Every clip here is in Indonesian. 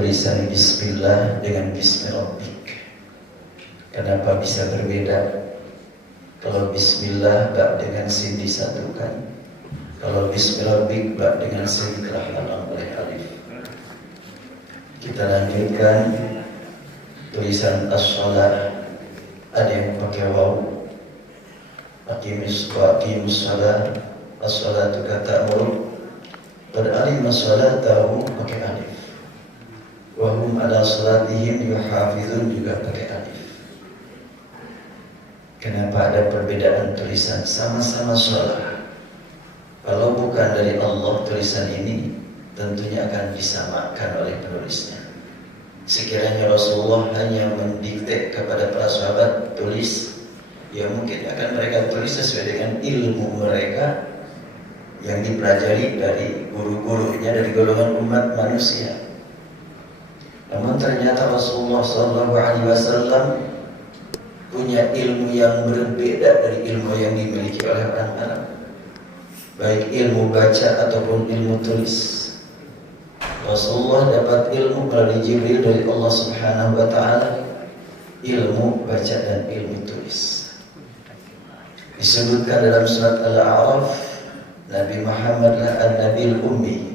tulisan Bismillah dengan Bismillahirrahmanirrahim. Kenapa bisa berbeda? Kalau Bismillah bak dengan sin disatukan, kalau Bismillahirrahmanirrahim bak dengan sin telah halang oleh alif. Kita lanjutkan tulisan as-shalah. Ada yang pakai waw, aqimus shalah, as-shalatu kata'muru. Beralih masalah tahu pakai alif. Wahum ala salatihim yuhafizun juga pakai alif. Kenapa ada perbedaan tulisan? Sama-sama shalah. Kalau bukan dari Allah tulisan ini tentunya akan disamakan oleh penulisnya. Sekiranya Rasulullah hanya mendikte kepada para sahabat tulis, ya mungkin akan mereka tulis sesuai dengan ilmu mereka yang dipelajari dari guru-gurunya dari golongan umat manusia. Namun ternyata Rasulullah SAW punya ilmu yang berbeda dari ilmu yang dimiliki oleh orang Arab, baik ilmu baca ataupun ilmu tulis. Rasulullah dapat ilmu melalui Jibril dari Allah Subhanahu wa Ta'ala, ilmu baca dan ilmu tulis. Disebutkan dalam surat Al-A'raf, Nabi Muhammad lah an-Nabil Ummi.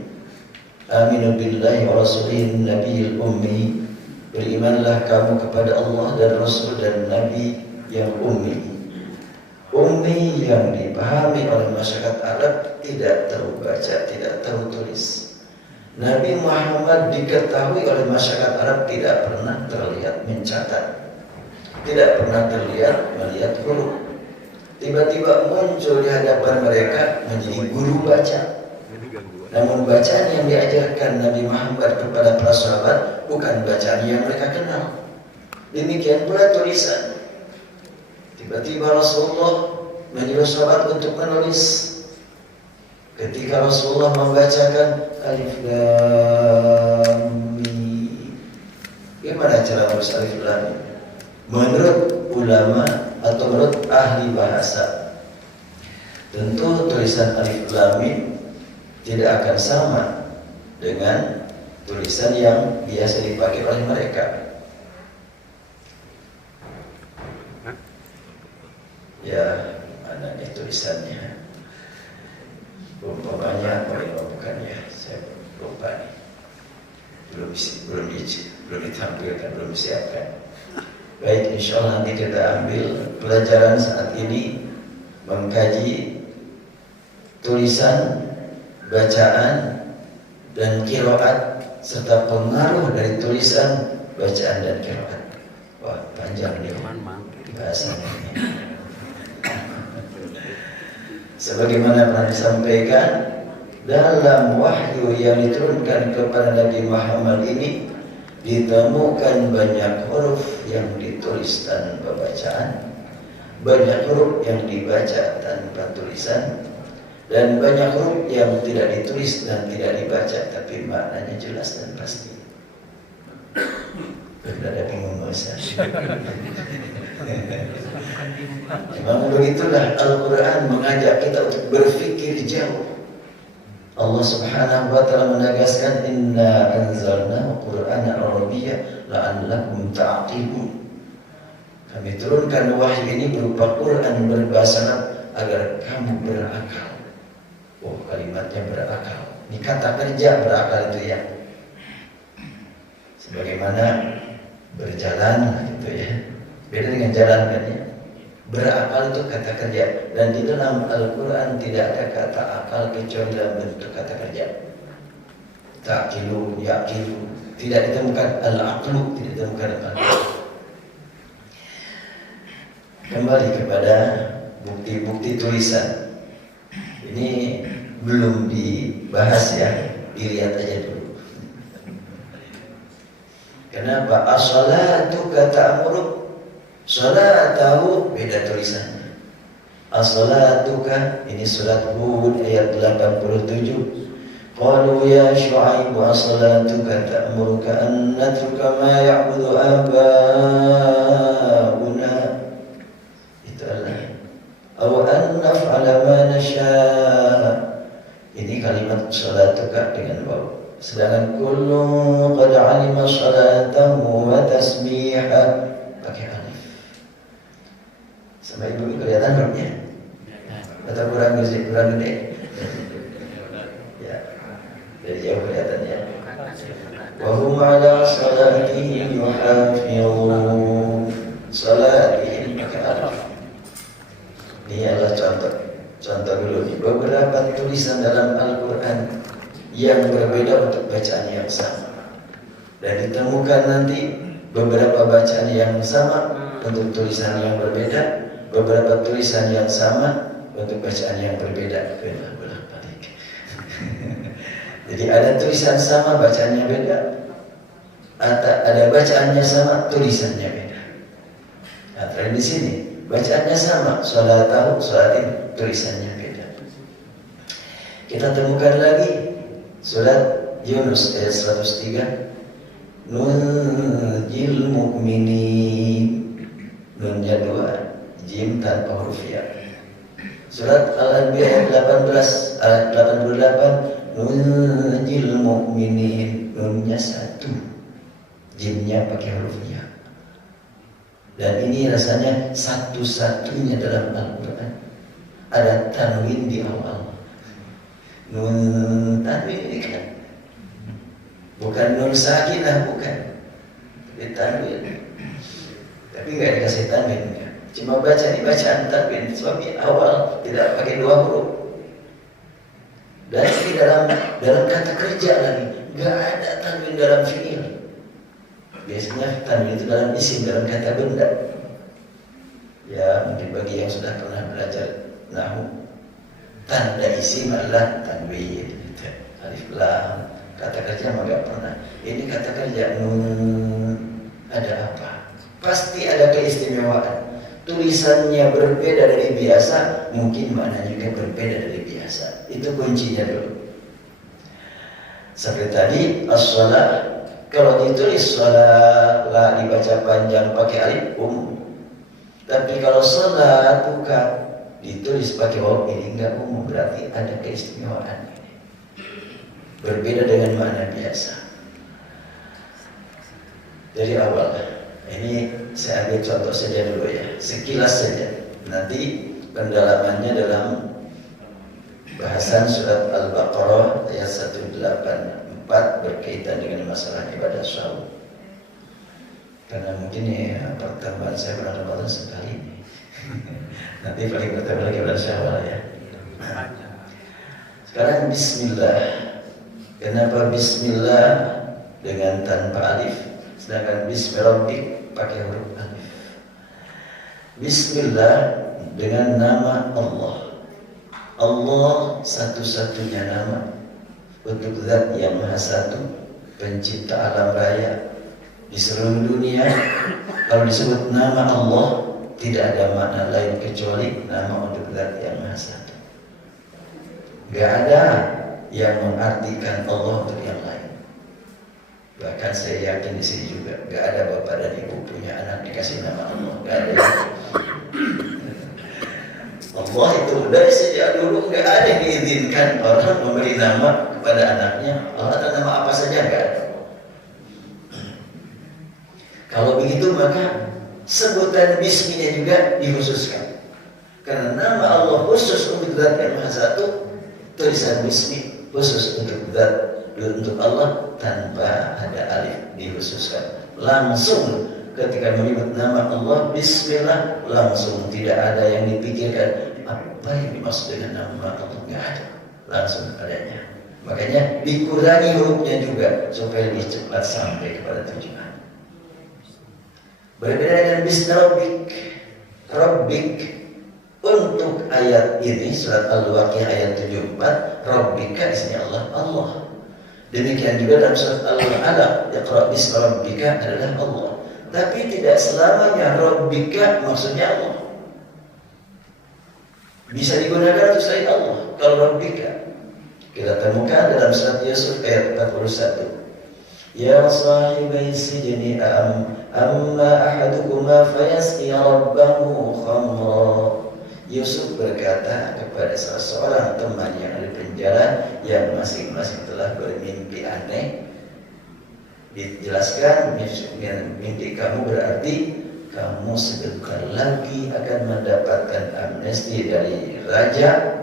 Aminu billahi wa rasulihin Nabil Ummi. Berimanlah kamu kepada Allah dan Rasul dan Nabi yang ummi. Ummi yang dipahami oleh masyarakat Arab, tidak tahu baca, tidak tahu tulis. Nabi Muhammad diketahui oleh masyarakat Arab tidak pernah terlihat mencatat, tidak pernah terlihat melihat huruf. Tiba-tiba muncul di hadapan mereka menjadi guru baca. Namun bacaan yang diajarkan Nabi Muhammad kepada para sahabat bukan bacaan yang mereka kenal. Demikian pula tulisan. Tiba-tiba Rasulullah menyuruh sahabat untuk menulis. Ketika Rasulullah membacakan alif lam mim, bagaimana cara menulis alif lam mim? Menurut ulama atau menurut ahli bahasa, tentu tulisan alif lam mim tidak akan sama dengan tulisan yang biasa dipakai oleh mereka. Ya, mana nih tulisannya? Umpamanya, bukan ya, saya lupa nih. Belum ditampilkan, belum disiapkan. Baik, insya Allah nanti kita ambil pelajaran saat ini mengkaji tulisan, bacaan, dan qiraat serta pengaruh dari tulisan, bacaan, dan qiraat. Wah, panjang nih bahasanya. Sebagaimana pernah disampaikan, dalam wahyu yang diturunkan kepada Nabi Muhammad ini ditemukan banyak huruf yang ditulis tanpa bacaan, banyak huruf yang dibaca tanpa tulisan, dan banyak huruf yang tidak ditulis dan tidak dibaca tapi maknanya jelas dan pasti. Berada bingung Ustaz. Memang begitulah Al-Quran mengajak kita untuk berfikir jauh. Allah Subhanahu wa Ta'ala menegaskan, inna anzalna Qur'anan Arabiyyan la'allakum ta'qilun. Kami turunkan wahyu ini berupa Quran berbahasa Arab agar kamu berakal. Oh, kalimatnya berakal. Ini kata kerja berakal itu ya. Sebagaimana berjalan gitu ya. Beda dengan jalan kan ya. Berakal itu kata kerja. Dan di dalam Al-Quran tidak ada kata akal kecuali dalam bentuk kata kerja. Ta'kilu, yakilu. Tidak ditemukan al-aqlu, tidak ditemukan al-aqlu. Kembali kepada bukti-bukti tulisan. Ini belum dibahas ya, dilihat aja dulu. Kenapa? As-salatu kata'muru. Salat tahu beda tulisannya. As-salatuka, ini surat Hud ayat 87. Qalu ya Syu'aib as-salatuka ta'muruka an natruka ma ya'budu aba'una. Itu Allah. Aw an naf'ala ma nasha'. Ini kalimat salatuka dengan waw. Sedangkan kullu qad alima salatahu wa tasbiha pakai alif. Sama ibu kelihatan hurufnya? Atau kurang gede? Ya, dari jauh kelihatan ya. Wa hum ala salatihim yuhafizun. Salatihim pakai alif. Ini adalah contoh dulu nih. Beberapa tulisan dalam Al-Quran yang berbeda untuk bacaan yang sama, dan ditemukan nanti beberapa bacaan yang sama untuk tulisan yang berbeda, beberapa tulisan yang sama untuk bacaan yang berbeda. Belah balik. Jadi ada tulisan sama bacaannya beda, ada bacaannya sama tulisannya beda. Nah, terakhir di sini bacaannya sama, sholatahu, sholatin, tulisannya beda. Kita temukan lagi surat Yunus ayat 103, Nunjil mu'minin, nunnya 2, jim tanpa huruf ya. Surat Al-Anbiya ayat 18, ayat 88, Nunjil mu'minin, nunnya 1, jimnya pakai huruf ya. Dan ini rasanya satu-satunya dalam Al-Quran ada tanwin di awal. Nun tanwin ini kan bukan nun sakinah, bukan, tapi tanwin. Tapi nggak dikasih tanwin ya. Cuma baca di bacaan tanwin, sebab di awal tidak pakai 2 huruf. Dan ini dalam kata kerja lagi, nggak ada tanwin dalam fi'il. Biasanya tanwin itu dalam isim, dalam kata benda. Ya mungkin bagi yang sudah pernah belajar nahwu, tanda isim adalah tanwin, alif lam. Kata kerja mah nggak pernah. Ini kata kerja, nun, ada apa? Pasti ada keistimewaan. Tulisannya berbeda dari biasa, mungkin maknanya juga berbeda dari biasa. Itu kuncinya dulu. Seperti tadi as-shalah, kalau ditulis shalah la dibaca panjang pakai alif umum. Tapi kalau shalah bukan ditulis pakai waw, ini enggak umum, berarti ada keistimewaan ini. Berbeda dengan makna biasa. Dari awal, ini saya ambil contoh saja dulu ya, sekilas saja. Nanti pendalamannya dalam bahasan surat Al-Baqarah ayat 184 berkaitan dengan masalah ibadah syawal. Karena mungkin ya pertemuan saya pada Ramadan sekali ini. Nanti paling bertemu lagi bulan Syawal ya. Sekarang Bismillah. Kenapa Bismillah dengan tanpa alif, sedangkan Bismillahirrahmanirrahim pakai huruf alif? Bismillah dengan nama Allah. Allah satu-satunya nama untuk Zat yang Maha Satu, pencipta alam raya di seluruh dunia. Kalau disebut nama Allah, tidak ada makna lain kecuali nama untuk Zat yang Maha Satu. Gak ada yang mengartikan Allah untuk yang lain. Bahkan saya yakin di sini juga gak ada bapak dan ibu punya anak dikasih nama Allah. Gak ada. Allah itu dari sejak dulu gak ada yang diizinkan orang memberi nama kepada anaknya. Allah ada nama apa saja gak ada. Kalau begitu maka sebutan bisminya juga dikhususkan. Karena nama Allah khusus untuk Zat yang Maha Satu, tulisan bismi khusus untuk Zat, untuk Allah tanpa ada alif dikhususkan. Langsung ketika menyebut nama Allah Bismillah, langsung tidak ada yang dipikirkan apa yang dimaksud dengan nama Allah, nggak ada, langsung adanya. Makanya dikurangi hurufnya juga supaya lebih cepat sampai kepada tujuan. Berbeda dengan Bismillahirrahmanirrahim. Rabbik untuk ayat ini surat Al-Waqiah ayat 74, Rabbika isinya Allah, Allah. Demikian juga dalam surat Al-Alaq, Iqra bismi rabbika adalah Allah. Tapi tidak selamanya Rabbika maksudnya Allah. Bisa digunakan untuk selain Allah. Kalau Rabbika kita temukan dalam surat Yusuf ayat 41. Ya sahibai sijni amma ahadukuma fayasqi rabbahu khamra Yusuf berkata kepada salah seorang teman yang ada di penjara yang masing-masing telah bermimpi aneh. Dijelaskan, mimpi kamu berarti kamu sebentar lagi akan mendapatkan amnesti dari raja.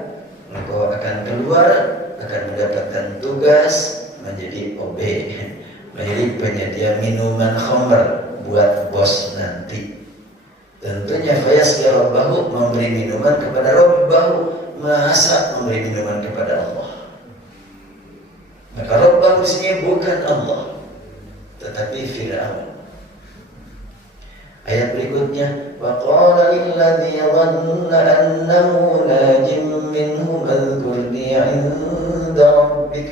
Engkau akan keluar, akan mendapatkan tugas menjadi OB, menjadi penyedia minuman khamr buat bos nanti. Tentunya fayasqi rabbahu, memberi minuman kepada rabbahu, masa memberi minuman kepada Allah. Maka rabbahu di sini bukan Allah, tetapi Fir'aun. Ayat berikutnya, wa qala lilladzi dhanna annahu najim minhu adhkurni 'inda rabbik.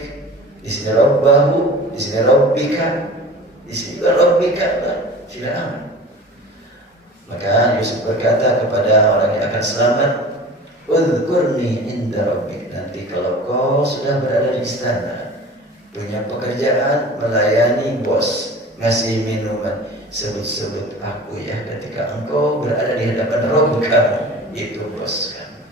Di sini rabbahu, di sini rabbika, di sini rabbika Fir'aun. Maka Yusuf berkata kepada orang yang akan selamat, udhkurni 'inda rabbik. Nanti kalau kau sudah berada di istana, punya pekerjaan melayani bos, ngasih minuman, sebut-sebut aku ya ketika engkau berada di hadapan Rabb kamu, itu bos kamu.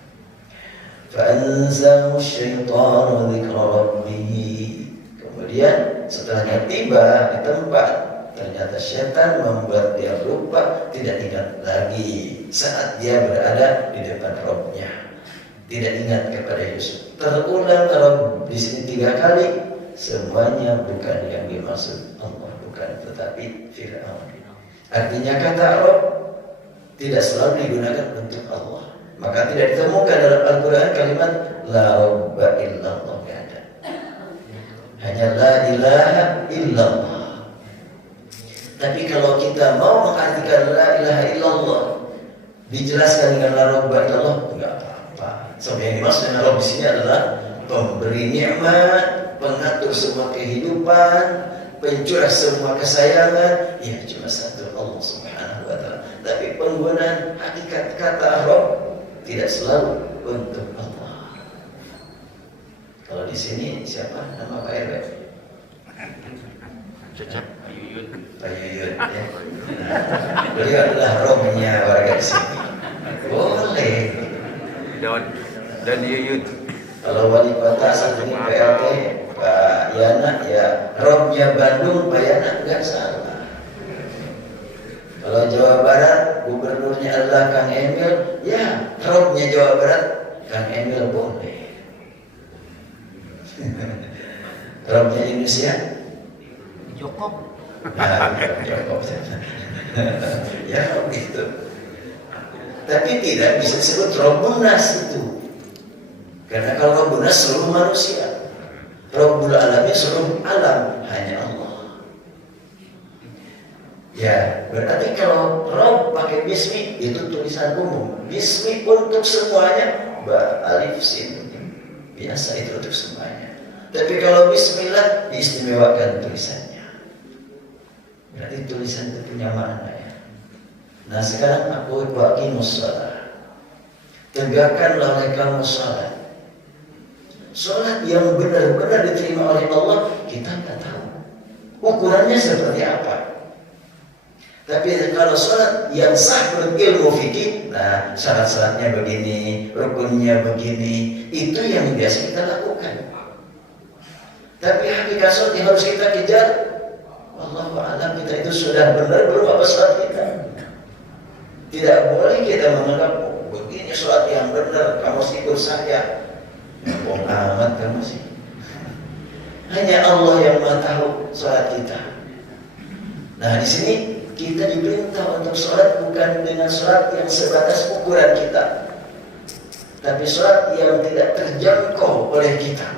Fa'anzahu syaitanu dzikra rabbih. Kemudian setelahnya tiba di tempat, ternyata syaitan membuat dia lupa, tidak ingat lagi saat dia berada di depan Rabb-nya. Tidak ingat kepada Yusuf. Terulang Rabb di sini 3 kali. Semuanya bukan yang dimaksud Allah, bukan, tetapi Fir'aun. Artinya kata Rabb tidak selalu digunakan untuk Allah. Maka tidak ditemukan dalam Al-Quran kalimat la rabba illallah, tidak ada. Hanya la ilaha illallah. Tapi kalau kita mau mengartikan la ilaha illallah, dijelaskan dengan la rabba illallah, tidak apa-apa. So, yang dimaksud dengan Rabb di sini adalah pemberi nikmat, pengatur semua kehidupan, pencurah semua kesayangan, ya cuma satu, Allah Subhanahu wa ta'ala. Tapi penggunaan hakikat kata Rabb tidak selalu untuk Allah. Kalau di sini siapa nama Pak RW? Cecep Yuyun. Pak Yuyun ya. Beliau adalah Rabb-nya warga di sini. Boleh. Dan Yuyun. Kalau wali kota saat ini PLT Pak Yana, ya Rabb-nya Bandung, Pak Yana enggak salah. Kalau Jawa Barat gubernurnya adalah Kang Emil, ya Rabb-nya Jawa Barat Kang Emil boleh. Rabb-nya Indonesia Joko. Joko. Ya begitu. Tapi tidak bisa disebut Rabbun Nas itu. Karena kalau Rabbun Nas seluruh manusia, Rabbul Alamin seluruh alam, hanya Allah. Ya, berarti kalau Rabb pakai bismi, itu tulisan umum. Bismi untuk semuanya, alif sin. Biasa itu untuk semuanya. Tapi kalau bismillah, diistimewakan tulisannya. Berarti tulisan itu punya makna ya. Nah sekarang aku waqimus shalah. Tegakkanlah oleh kamu salat. Salat yang benar-benar diterima oleh Allah, kita nggak tahu ukurannya seperti apa. Tapi kalau salat yang sah menurut ilmu fikih, nah syarat-syaratnya begini, rukunnya begini, itu yang biasa kita lakukan. Tapi hakikat salat yang harus kita kejar, wallahu a'lam, kita itu sudah benar belum apa salat kita. Tidak boleh kita menganggap begini salat yang benar, kamu harus ikut saya. Bohong amat kamu sih. Hanya Allah yang Maha tahu salat kita. Nah di sini kita diperintah untuk salat bukan dengan salat yang sebatas ukuran kita, tapi salat yang tidak terjangkau oleh kita.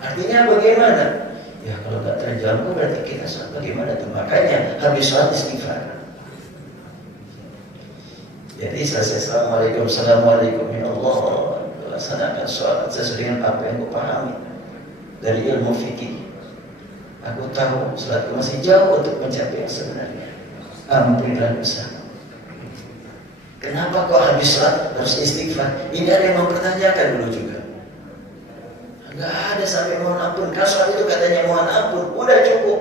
Artinya bagaimana? Ya kalau tidak terjangkau berarti kita salat bagaimana tuh? Makanya habis salat istighfar. Jadi selesai assalamualaikum ya Allah, laksanakan sholat sesuai dengan apa yang aku pahami dari ilmu fikih. Aku tahu sholatku masih jauh untuk mencapai yang sebenarnya. Ampunilah dosa. Kenapa kok habis sholat harus istighfar? Ini ada yang mempertanyakan dulu juga. Enggak ada sampai mohon ampun. Kan sholat itu katanya mohon ampun, udah cukup.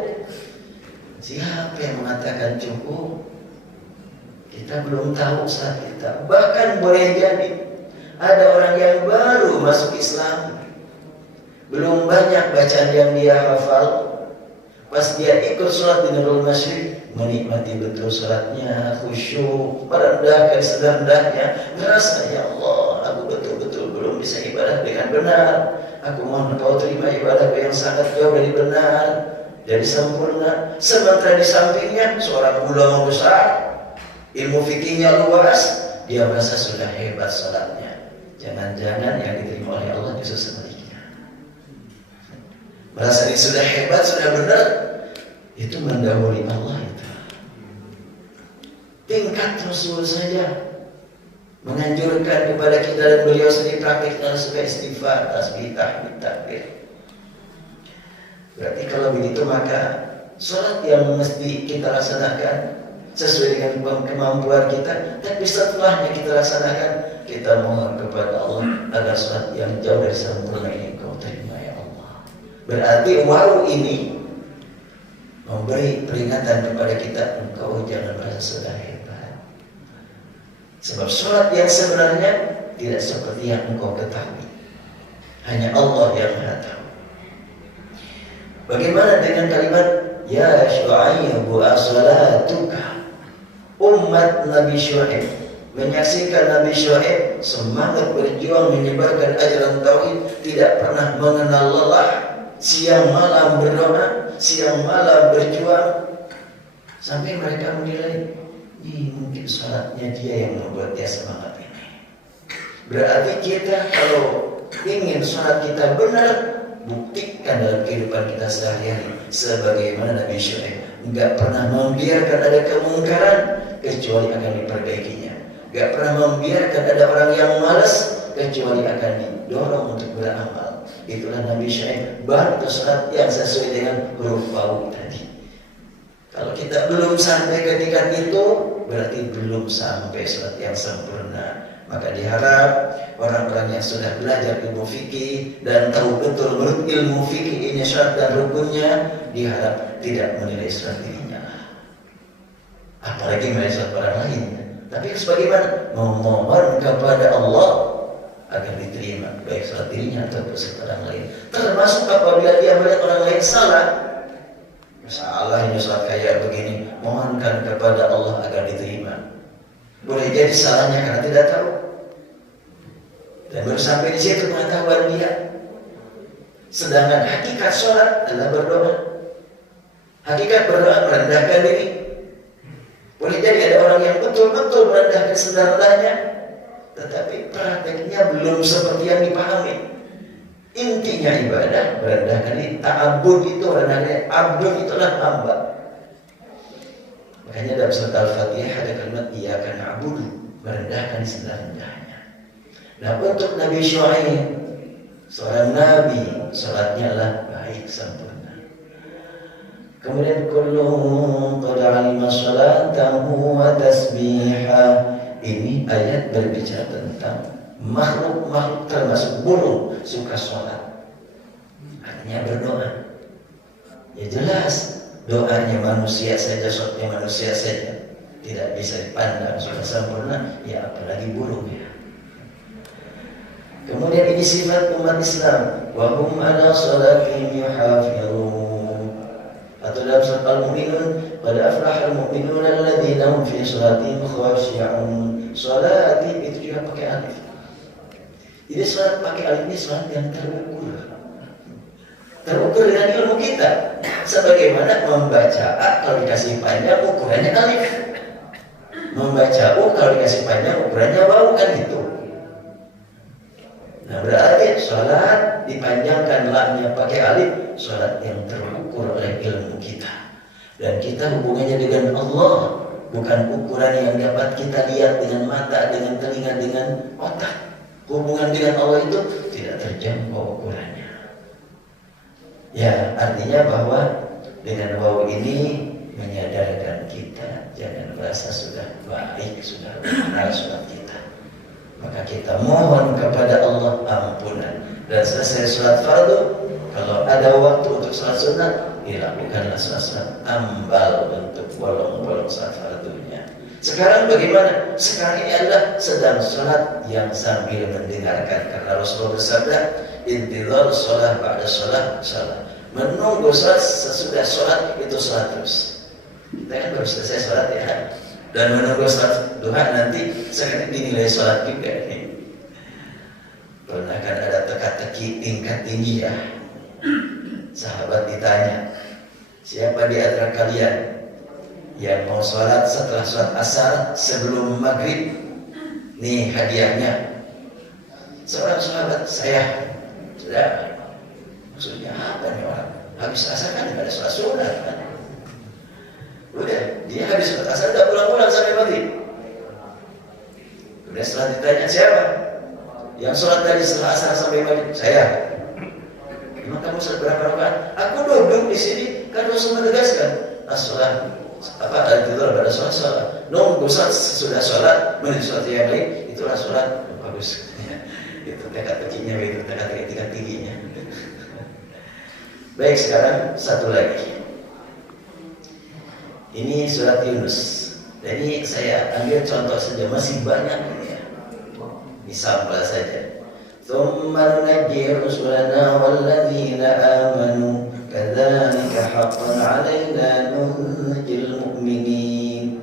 Siapa yang mengatakan cukup? Kita belum tahu saat kita. Bahkan boleh jadi Ada orang yang baru masuk Islam, belum banyak bacaan yang dia hafal. Pas dia ikut sholat di Nurul Masyriq, menikmati betul sholatnya, khusyuk, merendahkan serendah-rendahnya, merasa ya Allah, aku betul-betul belum bisa ibadah dengan benar. Aku mohon Engkau terima ibadahku yang sangat jauh dari benar, dari sempurna. Sementara di sampingnya seorang ulama besar, ilmu fikihnya luas, dia merasa sudah hebat sholatnya. Jangan-jangan yang diterima oleh Allah justru sebaliknya. Merasa ini sudah hebat, sudah benar, itu mendahului Allah itu. Tingkat Rasul saja menganjurkan kepada kita dan beliau sendiri praktiknya suka istighfar, tasbih, tahmid, takbir. Berarti kalau begitu maka sholat yang mesti kita laksanakan sesuai dengan kemampuan kita, tapi setelahnya kita laksanakan, kita mohon kepada Allah agar sholat yang jauh dari sempurna ini Engkau terima ya Allah. Berarti wow ini memberi peringatan kepada kita, engkau jangan merasa sudah hebat. Sebab sholat yang sebenarnya tidak seperti yang engkau ketahui. Hanya Allah yang Maha tahu. Bagaimana dengan kalimat ya Syu'aibu as-salatuka? Umat Nabi Syu'aib menyaksikan Nabi Syu'aib semangat berjuang menyebarkan ajaran tauhid, tidak pernah mengenal lelah, siang malam berdoa, siang malam berjuang, sampai mereka menilai ini mungkin salatnya dia yang membuat dia semangat ini. Berarti kita kalau ingin salat kita benar, buktikan dalam kehidupan kita sehari-hari sebagaimana Nabi Syu'aib enggak pernah membiarkan ada kemungkaran kecuali akan diperbaikinya, enggak pernah membiarkan ada orang yang malas kecuali akan didorong untuk beramal. Itulah Nabi Syu'aib, bantu salat yang sesuai dengan huruf wau tadi. Kalau kita belum sampai ke tingkat itu, berarti belum sampai salat yang sempurna. Maka diharap orang-orang yang sudah belajar ilmu fikih dan tahu betul menurut ilmu fikih ini syarat dan rukunnya, diharap tidak menilai salat dirinya, apalagi menilai salat orang lain. Tapi sebagaimana memohon kepada Allah agar diterima baik salat dirinya atau salat orang lain. Termasuk apabila dia melihat orang lain salah, ini salat kayak begini, mohonkan kepada Allah agar diterima. Boleh jadi salahnya karena tidak tahu, dan baru sampai di situ pengetahuan dia. Sedangkan hakikat sholat adalah berdoa. Hakikat berdoa merendahkan diri. Boleh jadi ada orang yang betul-betul merendahkan saudaranya, tetapi prakteknya belum seperti yang dipahami. Intinya ibadah merendahkan diri. Ta'abud itu merendahkan, abdun itulah hamba. Makanya dalam surat Al-Fatihah ada kalimat iyyaka na'budu, merendahkan serendah-rendahnya. Nah, untuk Nabi Syu'aib, seorang nabi, salatnya adalah baik sempurna. Kemudian kullu qad 'alima salatahu wa tasbihah. Ini ayat berbicara tentang makhluk-makhluk termasuk burung suka sholat, artinya berdoa. Ya jelas doanya manusia saja, sholatnya manusia saja tidak bisa dipandang sudah sempurna, ya apalagi burung ya. Kemudian ini sifat umat Islam, wa hum ala salatihim yuhafizun. Atau dalam surat Al-Mu'minun, qad aflaha al-mu'minuna alladzina hum fi salatihim khashi'un. Salat itu juga pakai alif. Jadi salat pakai alif ini salat yang terukur. Terukur dengan ilmu kita. Sebagaimana membaca A kalau dikasih panjang ukurannya alif, membaca U kalau dikasih panjang ukurannya waw, kan gitu. Nah berarti salat dipanjangkan lamnya pakai alif, salat yang terukur oleh ilmu kita. Dan kita hubungannya dengan Allah, bukan ukuran yang dapat kita lihat dengan mata, dengan telinga, dengan otak. Hubungan dengan Allah itu tidak terjangkau ukurannya. Ya, artinya bahwa dengan waw ini menyadarkan kita jangan merasa sudah baik, sudah benar sholat kita. Maka kita mohon kepada Allah ampunan. Dan selesai sholat fardu, kalau ada waktu untuk sholat sunat, dilakukanlah sholat ambal untuk bolong-bolong sholat fardunya. Sekarang bagaimana? Sekarang ini adalah sedang sholat yang sambil mendengarkan. Karena Rasulullah bersabda, intizar sholat ba'da sholat, sholat. Menunggu sholat sesudah sholat itu sholat terus. Kita kan baru selesai sholat ya. Dan menunggu sholat duha nanti sekarang dinilai sholat juga. Pernah kan ada teka-teki tingkat tinggi ya. Sahabat ditanya, siapa di antara kalian yang mau sholat setelah sholat asar sebelum maghrib? Nih hadiahnya. Seorang sahabat, saya. Sudah. Maksudnya apa nih orang? Habis asar kan ada sholat sunat kan? Udah, dia habis sholat asar udah pulang-pulang sampai maghrib. Udah setelah ditanya siapa yang sholat tadi setelah asar sampai maghrib? Saya. Emang kamu sholat berapa rakaat? Aku duduk di sini kan Rasul menegaskan as-sholat al-fidhar pada sholat. Nunggu sholat sudah sholat menuju sholat yang lain itulah sholat bagus. Itu teka-tekinya, itu teka-teki tingkat tingginya. Baik, sekarang satu lagi. Ini surat Yunus. Jadi saya ambil contoh saja, masih banyak ini ya. Ini sampel saja. Tsumma nunajji rusulana walladzina amanu kadzalika haqqan 'alaina nunjil mu'minin.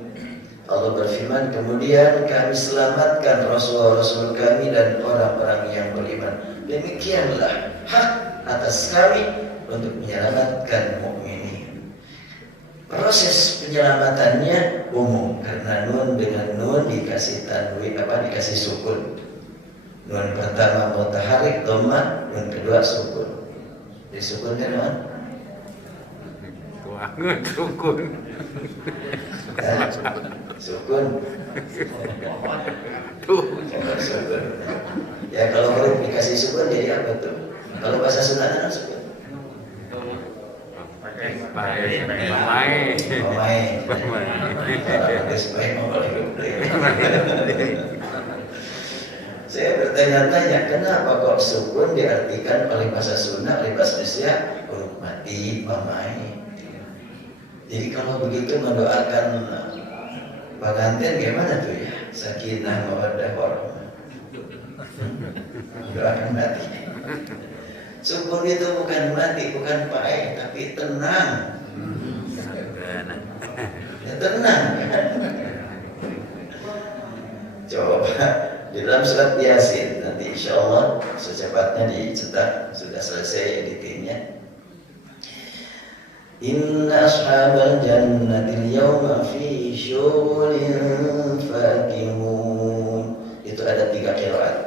Allah berfirman, kemudian kami selamatkan Rasul-Rasul kami dan orang-orang yang beriman. Demikianlah hak atas kami untuk menyelamatkan mukminin. Proses penyelamatannya umum karena nun dengan nun dikasih tanwin dikasih sukun. Nun pertama mutaharrik dhamma, nun kedua sukun. Disukunkan nun. Sukun. Sukun. Tuh. Sukun. Ya kalau huruf dikasih sukun jadi apa tuh? Kalau bahasa Sunda sukun. Saya bertanya-tanya kenapa kok sukun diartikan oleh bahasa Sunda, oleh bahasa Indonesia huruf mati, pamai. Jadi kalau begitu mendoakan pengantin gimana tuh ya? Sakinah mawaddah warahmah. Doakan mati. Sukun itu bukan mati, bukan pahit, tapi tenang. Ya tenang. Coba di dalam surat Yasin nanti insya Allah secepatnya dicetak, sudah selesai editingnya. Inna ashabal jannatil yawma fi syughulin fakihun. Itu ada 3 qiraat.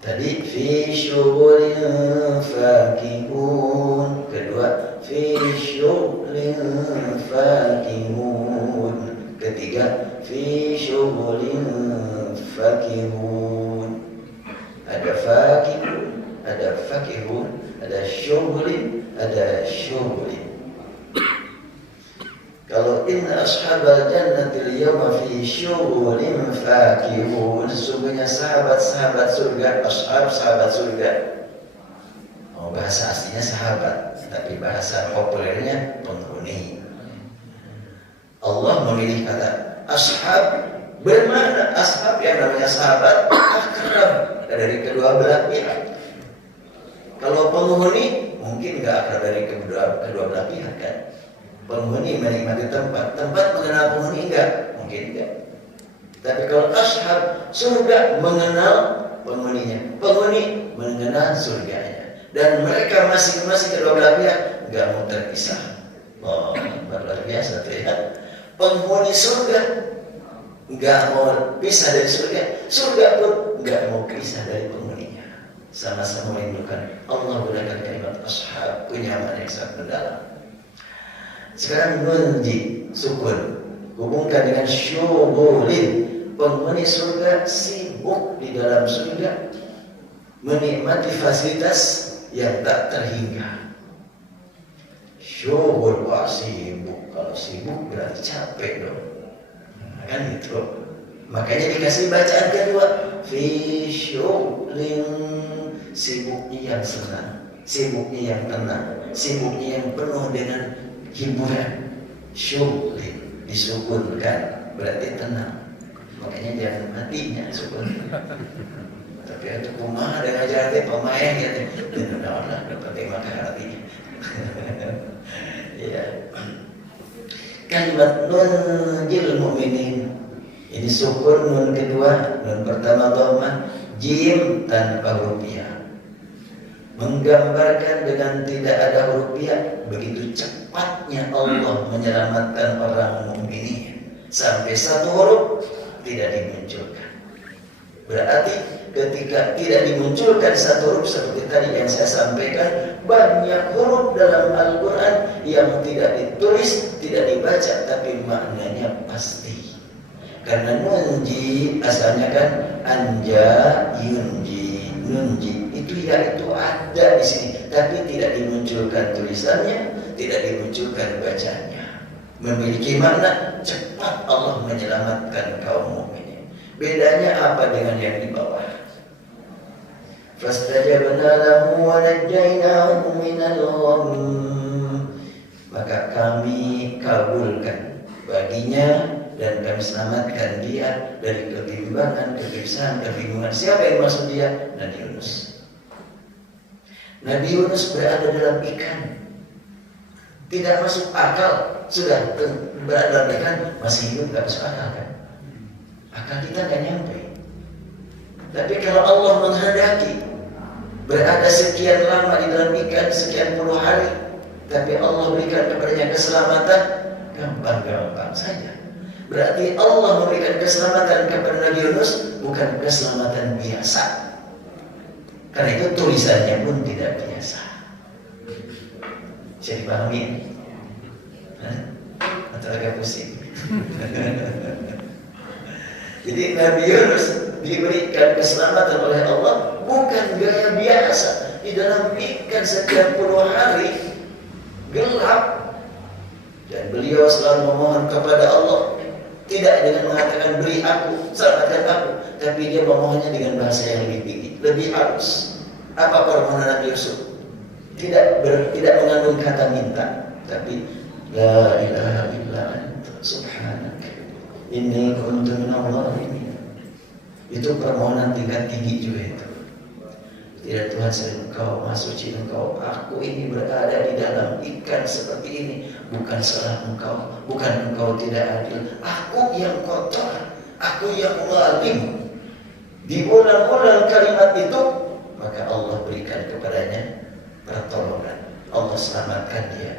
Tadi fi syughulin fakihun, kedua fi syughulin fakihun, ketiga fi syughulin fakihun. Ada fakihun, ada fakihun, ada syughulin, ada syughulin. Kalau inna ashabal jannatil yawma fi syughulin fakihun, sesungguhnya sahabat-sahabat surga, sahabat surga. Oh, bahasa aslinya sahabat, tapi bahasa populernya penghuni. Allah memilih kata ashab, bermakna ashab yang namanya sahabat akrab dari kedua belah pihak. Kalau penghuni mungkin nggak akrab dari kedua belah pihak kan. Penghuni menikmati tempat mengenal penghuni enggak? Mungkin enggak. Tapi kalau ashab, surga mengenal penghuninya, penghuni mengenal surganya, dan mereka masing-masing kedua belah pihak enggak mau terpisah. Oh, luar biasa tuh ya. Penghuni surga enggak mau pisah dari surga, surga pun enggak mau pisah dari penghuninya. Sama-sama merindukan. Allah gunakan kalimat ashab, punya makna yang sangat mendalam. Sekarang nunji sukun hubungkan dengan syughulin, penghuni surga sibuk di dalam surga menikmati fasilitas yang tak terhingga. Syughul, wah sibuk. Kalau sibuk berarti capek dong. Kan itu. Makanya dikasih bacaan kedua, fi syughlin, sibuknya yang senang, sibuknya yang tenang, sibuknya yang penuh dengan hiburan. Syughlin disukunkan berarti tenang. Makanya jangan matinya syukur. Tapi itu kumaha dengan jahatnya pemain gitu. Tidak ada pakai mata hati. Ya. Kalimat nunjil mu'minin. Ini syukur nun kedua, nun pertama dhammah, jim tanpa huruf ya. Menggambarkan dengan tidak ada huruf ya, begitu cepatnya Allah menyelamatkan orang mukminin. Sampai satu huruf tidak dimunculkan. Berarti ketika tidak dimunculkan satu huruf seperti tadi yang saya sampaikan, banyak huruf dalam Al-Quran yang tidak ditulis, tidak dibaca, tapi maknanya pasti. Karena nunji asalnya kan anja yunji, nunji itu ya itu ada di sini, tapi tidak dimunculkan tulisannya, tidak dimunculkan bacanya. Memiliki makna cepat Allah menyelamatkan kaum mukminin. Bedanya apa dengan yang di bawah? Fastajabna lahu wa najjaynahu minal ghamm. Maka kami kabulkan baginya dan kami selamatkan dia dari kebimbangan, kegelisahan, kebingungan. Siapa yang maksud dia? Nabi Yunus. Nabi Yunus berada dalam ikan, tidak masuk akal. Sudah berada dalam ikan, masih hidup, gak masuk akal kan? Akal kita gak nyampe. Tapi kalau Allah menghendaki berada sekian lama di dalam ikan, sekian puluh hari, tapi Allah berikan kepadanya keselamatan, gampang-gampang saja. Berarti Allah memberikan keselamatan kepada Nabi Yunus bukan keselamatan biasa. Karena itu tulisannya pun tidak biasa. Bisa dipahami ini? Atau agak pusing? Jadi Nabi Yunus diberikan keselamatan oleh Allah bukan gaya biasa. Di dalam ikan sekian puluh hari gelap, dan beliau selalu memohon kepada Allah, tidak dengan mengatakan beri aku, selamatkan aku, tapi dia memohonnya dengan bahasa yang lebih tinggi, lebih halus. Apa permohonan Nabi Yusuf? Tidak mengandung kata minta, tapi la ilaha illa anta subhanaka inni kuntu minadh dhalimin. Itu permohonan tingkat tinggi juga itu. Tidak Tuhan, selain Engkau, Maha Suci Engkau, aku ini berada di dalam ikan seperti ini, bukan salah Engkau, bukan Engkau tidak adil, aku yang kotor, aku yang zalim. Diulang-ulang kalimat itu, maka Allah berikan kepadanya pertolongan. Allah selamatkan dia.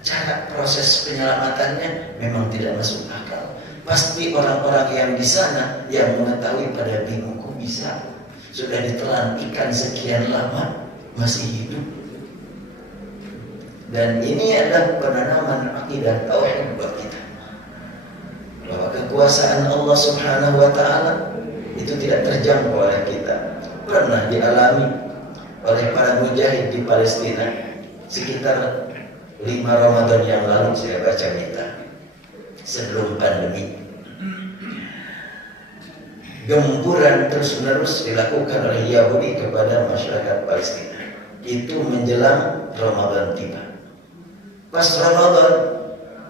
Cara proses penyelamatannya memang tidak masuk akal. Pasti orang-orang yang di sana yang mengetahui pada bingung, kok bisa sudah ditelan ikan sekian lama masih hidup. Dan ini adalah penanaman akidah tauhid buat kita, bahwa kekuasaan Allah Subhanahu wa taala itu tidak terjangkau oleh kita. Pernah dialami oleh para mujahid di Palestina sekitar 5 Ramadan yang lalu, saya baca berita sebelum pandemi. Gempuran terus-menerus dilakukan oleh Yahudi kepada masyarakat Palestina. Itu menjelang Ramadan tiba. Pas Ramadan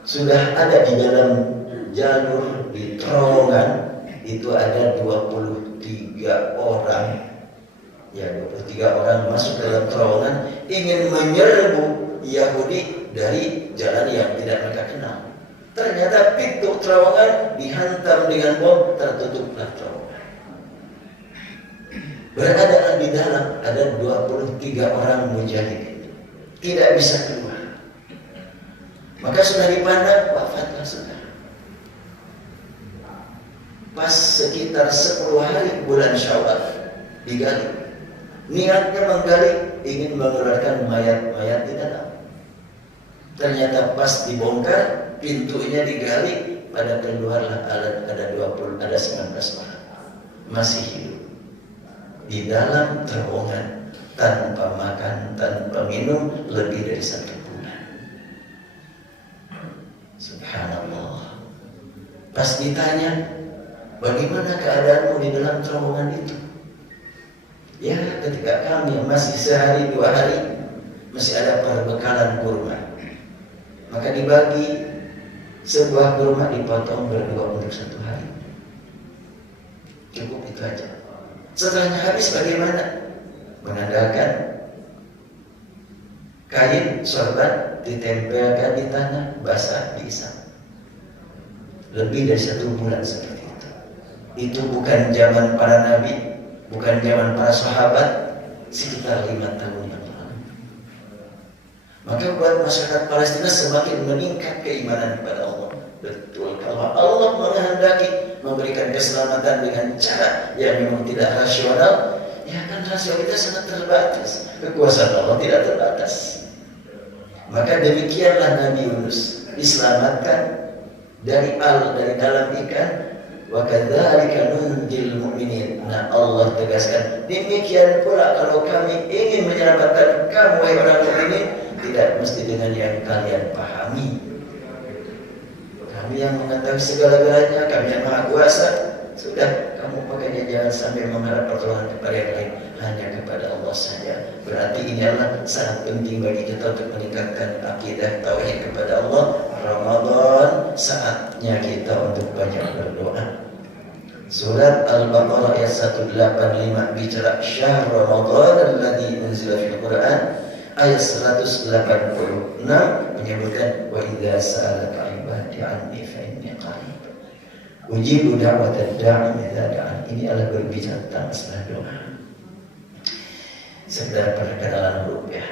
sudah ada di dalam jalur di terowongan itu ada 23 orang. Ya, 23 orang masuk dalam terowongan ingin menyerbu Yahudi dari jalan yang tidak mereka kenal. Ternyata pintu terowongan dihantam dengan bom, tertutuplah terowongan. Berada di dalam ada 23 orang mujahid, tidak bisa keluar. Maka sudah dipandang, wafatlah sudah. Pas sekitar 10 hari bulan Syawal digali. Niatnya menggali, ingin mengeluarkan mayat-mayat di dalam. Ternyata pas dibongkar, pintunya digali, pada keluarlah ada 19 orang masih hidup di dalam terowongan, tanpa makan, tanpa minum, lebih dari 1 bulan. Subhanallah. Pas ditanya, bagaimana keadaanmu di dalam terowongan itu? Ya, ketika kami masih sehari 2 hari masih ada perbekalan kurma, maka dibagi Sebuah kurma dipotong berdua untuk 1 hari. Cukup itu aja. Setelahnya habis bagaimana? Mengandalkan kain sorban ditempelkan di tanah, basah diisap. Lebih dari 1 bulan seperti itu. Itu bukan zaman para nabi, bukan zaman para sahabat, sekitar 5 tahun yang lalu. Maka buat masyarakat Palestina semakin meningkat keimanan kepada Allah. Betul, kalau Allah menghendaki memberikan keselamatan dengan cara yang memang tidak rasional, ya kan rasionalitas sangat terbatas. Kekuasaan Allah tidak terbatas. Maka demikianlah Nabi Yunus diselamatkan dari dalam ikan. Wa kadzalika nunjil mu'minin. Nah, Allah tegaskan, demikian pula kalau kami ingin menyelamatkan kamu wahai orang mukminin, tidak mesti dengan yang kalian pahami. Kami yang mengetahui segala-galanya, kami yang maha kuasa. Sudah, kamu makanya jangan sampai mengharap pertolongan kepada yang lain, hanya kepada Allah saja. Berarti ini adalah sangat penting bagi kita untuk meningkatkan akidah tauhid kepada Allah. Ramadan saatnya kita untuk banyak berdoa. Surat Al-Baqarah ayat 185 bicara syahr Ramadan alladzi unzila fil Qur'an. Ayat 186 menyebutkan wa idza sa'alaka 'ibadi 'anni fa inni qarib ujibu da'watad da'i idza da'an. Ini adalah berbicara tentang masalah doa. Sekedar perkenalan dulu ya.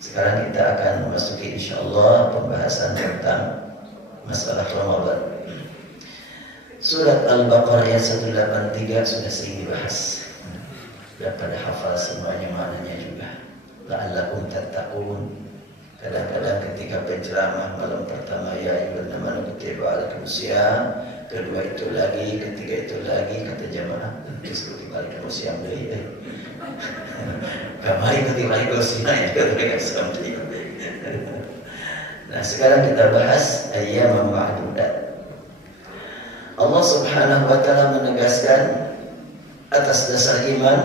Sekarang kita akan memasuki insyaallah pembahasan tentang masalah Ramadan. Surat Al-Baqarah ayat 183 sudah sering dibahas. Sudah pada hafal semuanya maknanya juga. La'allakum tattaqun. Kadang-kadang ketika penceramah malam pertama ya ayyuhallazina amanu kutiba alaikumus syiyam, kedua itu lagi, ketiga itu lagi, kata jamaah terus kutiba alaikumus syiyam deui teh. Kamari kutiba alaikumus syiyam itu mereka sampai. Nah, sekarang kita bahas ayyam ma'dudat. Allah Subhanahu wa taala menegaskan atas dasar iman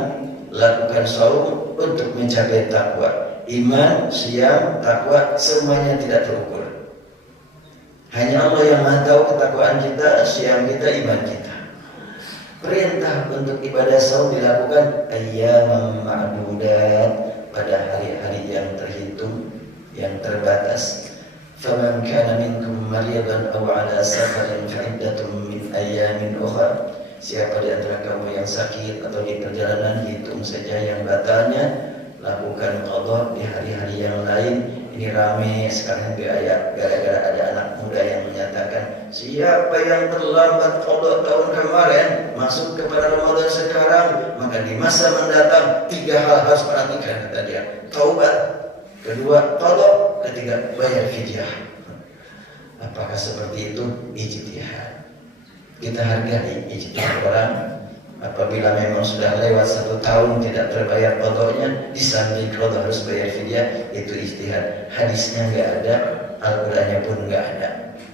lakukan saum untuk mencapai takwa. Iman, syiyam, takwa semuanya tidak terukur. Hanya Allah yang Maha tahu ketakwaan kita, syiyam kita, iman kita. Perintah untuk ibadah saum dilakukan ayyam ma'dudat, pada hari-hari yang terhitung, yang terbatas. Faman kana minkum maridan aw ala safarin fa'iddatun min ayyamin ukhra. Siapa di antara kamu yang sakit atau di perjalanan, hitung saja yang batalnya, lakukan qadha di hari-hari yang lain. Ini rame sekarang gaya gara-gara ada anak muda yang menyatakan siapa yang terlambat qadha tahun kemarin masuk kepada Ramadan sekarang, maka di masa mendatang 3 hal harus perhatikan, kata dia. Taubat, kedua qadha, ketiga bayar fidyah. Apakah seperti itu? Ijtihad. Kita hargai ijtihad orang. Apabila memang sudah lewat 1 tahun tidak terbayar qadhanya, di samping qadha harus bayar fidyah, itu ijtihad. Hadisnya enggak ada, Al-Qur'annya pun enggak ada.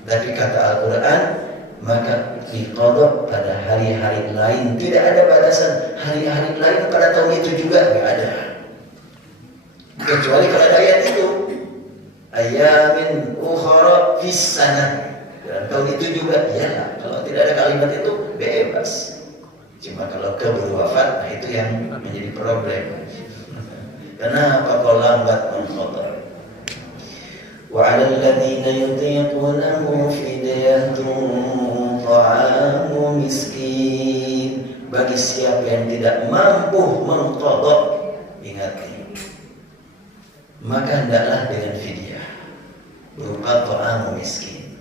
Tapi kata Al-Qur'an, maka diqadha pada hari-hari lain. Tidak ada batasan hari-hari lain pada tahun itu juga enggak ada. Kecuali kalau ada ayat itu, ayamin ukhra fis sanah. Dalam tahun itu juga, ya. Kalau tidak ada kalimat itu, bebas. Cuma kalau keburu wafat, nah itu yang menjadi problem. Kenapa kau lambat mengqadha? Wa 'alal ladzina yutiqunahu fidyatun ta'amu miskin. Bagi siapa yang tidak mampu mengqadha, ingat ini, maka hendaklah dengan fidyah berupa ta'amu miskin.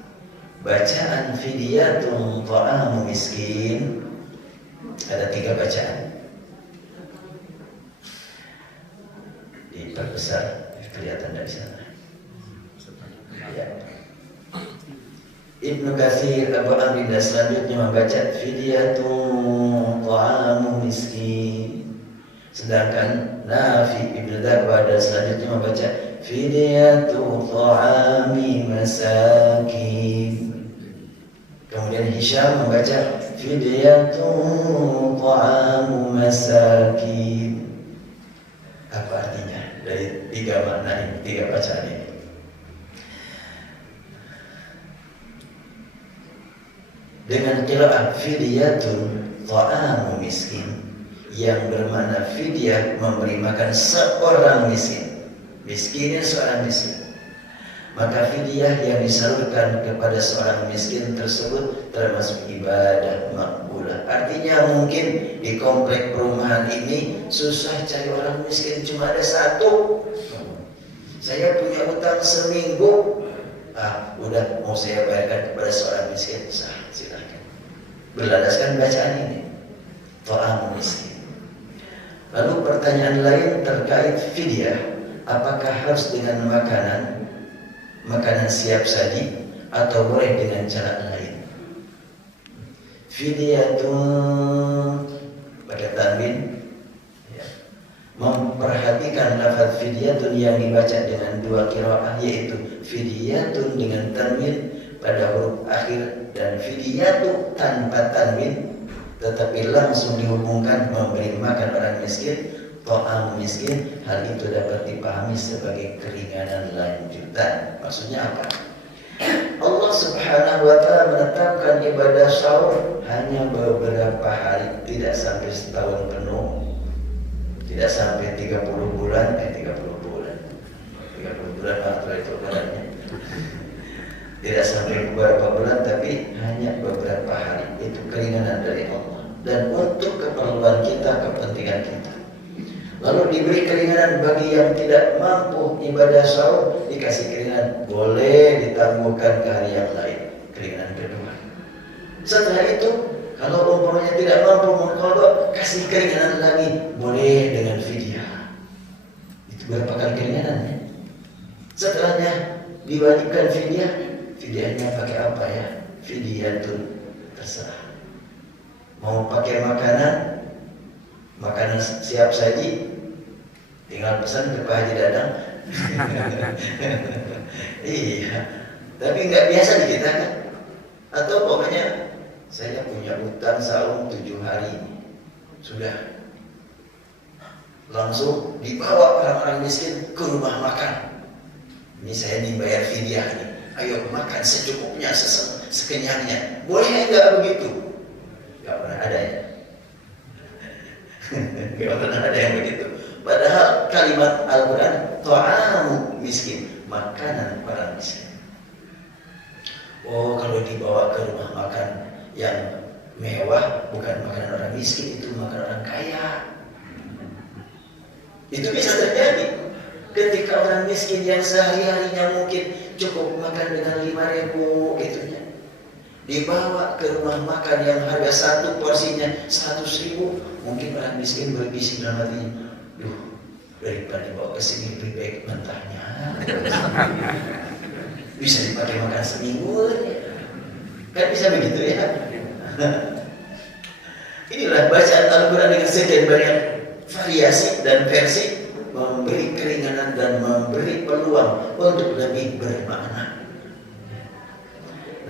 Bacaan fidyatun ta'amu miskin ada 3 bacaan. Diperbesar, kelihatan dari sana. Ya. Ibnu Katsir, Abu Amrin dan selanjutnya membaca fidyatun ta'amu miskin. Sedangkan Nafi Ibnu Darwa dan selanjutnya membaca fidyatun ta'ami masakin. Kemudian Hisham membaca fidyatun ta'amu masakin. Apa artinya dari 3 makna ini, 3 bacaan ini? dengan qiraah fidyatun ta'amu miskin, yang bermakna fidyah memberi makan seorang miskin. Miskinnya seorang miskin. Maka fidyah yang disalurkan kepada seorang miskin tersebut termasuk ibadah makbulah. Artinya mungkin di komplek perumahan ini susah cari orang miskin, cuma ada satu. Saya punya utang seminggu, udah mau saya bayarkan kepada seorang miskin, silakan. Berlandaskan bacaan ini, ta'am miskin. Lalu pertanyaan lain terkait fidyah, apakah harus dengan makanan siap saji atau boleh dengan cara lain? Fidyatun pakai tanwin, ya. Memperhatikan lafaz fidyatun yang dibaca dengan dua qiraah, yaitu fidyatun dengan tanwin pada huruf akhir dan fidyatu tanpa tanwin tetapi langsung dihubungkan memberi makan orang miskin, ta'am miskin. Hal itu dapat dipahami sebagai keringanan lanjutan. Maksudnya apa? Allah Subhanahu wa ta'ala menetapkan ibadah sahur hanya beberapa hari, tidak sampai setahun penuh, tidak sampai 30 bulan, 30 bulan setelah itu bulannya, tidak sampai beberapa bulan, tapi hanya beberapa hari. Itu keringanan dari Allah dan untuk keperluan kita, kepentingan kita. Lalu diberi keringanan bagi yang tidak mampu ibadah sahur, dikasih keringanan, boleh ditangguhkan ke hari yang lain. Keringanan kedua. Setelah itu, kalau umpamanya tidak mampu mengqadha, kasih keringanan lagi, boleh dengan fidyah. Itu berapa kali keringanannya? Setelahnya diwajibkan fidyah. Fidyahnya pakai apa ya? Fidyatun, terserah. Mau pakai makanan siap saji, tinggal pesan ke Pak Haji Dadang. Iya, tapi nggak biasa di kita kan? Atau pokoknya saya punya utang saum 7 hari, sudah langsung dibawa orang-orang miskin ke rumah makan. Ini saya dibayar fidyah nih, ayo makan secukupnya, sekenyangnya. Boleh nggak begitu? Nggak pernah ada ya. Nggak pernah ada yang begitu. Padahal kalimat Al-Quran, ta'amu miskin, makanan orang miskin. Oh, kalau dibawa ke rumah makan yang mewah, bukan makanan orang miskin, itu makanan orang kaya. Itu bisa terjadi ketika orang miskin yang sehari-harinya mungkin cukup makan dengan 5.000 gitunya, dibawa ke rumah makan yang harga satu porsinya 100.000, mungkin orang miskin berbisik dalam hatinya, duh, daripada dibawa ke sini lebih baik mentahnya, bisa dipakai makan seminggu, kan bisa begitu ya. Inilah bacaan Al-Quran dengan sekian banyak variasi dan versi, memberi keringanan dan memberi peluang untuk lebih bermakna.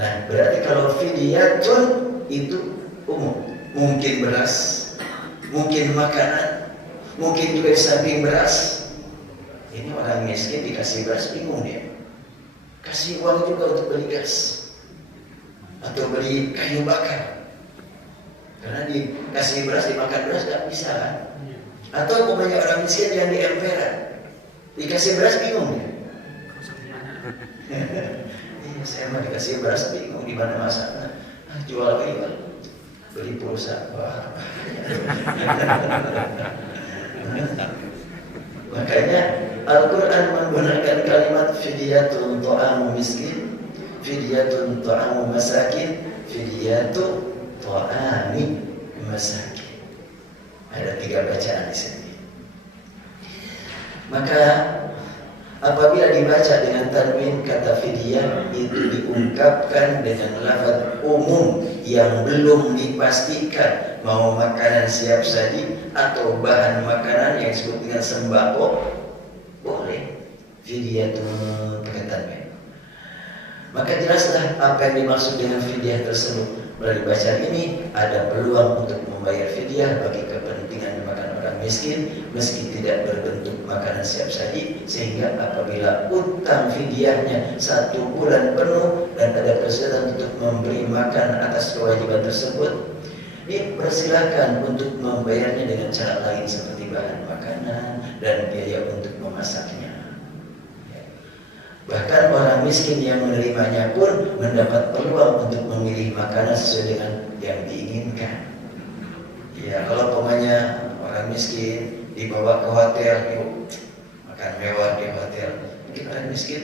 Nah, berarti kalau fidyatun itu umum, mungkin beras, mungkin makanan, mungkin juga di samping beras. Ini orang miskin dikasih beras bingung dia, kasih uang juga untuk beli gas atau beli kayu bakar, karena dikasih beras, dimakan beras nggak bisa kan? Atau banyak orang miskin yang di emperan, dikasih beras bingung dia. Iya, saya mah dikasih beras bingung di mana masaknya. Jual lagi, beli pulsa. Makanya Al-Quran menggunakan kalimat fidyatun ta'amu miskin, fidyatun ta'amu masakin, fidyatu ta'ami masakin. Ada 3 bacaan di sini. Maka apabila dibaca dengan tanwin, kata fidyah itu diungkapkan dengan lafaz umum yang belum dipastikan mau makanan siap saji atau bahan makanan yang disebut dengan sembako, boleh fidyatun pakai tanwin. Maka jelaslah apa yang dimaksud dengan fidyah tersebut. Melalui bacaan ini ada peluang untuk membayar fidyah bagi kepentingan makan orang miskin miskin meski tidak berbentuk makanan siap saji, sehingga apabila utang fidyahnya 1 bulan penuh dan ada kesempatan untuk memberi makan atas kewajiban tersebut, dipersilakan untuk membayarnya dengan cara lain seperti bahan makanan dan biaya untuk memasaknya. Bahkan orang miskin yang menerimanya pun mendapat peluang untuk memilih makanan sesuai dengan yang diinginkan. Ya, kalau pokoknya orang miskin dibawa ke hotel, yuk makan mewah di hotel. Mungkin orang miskin,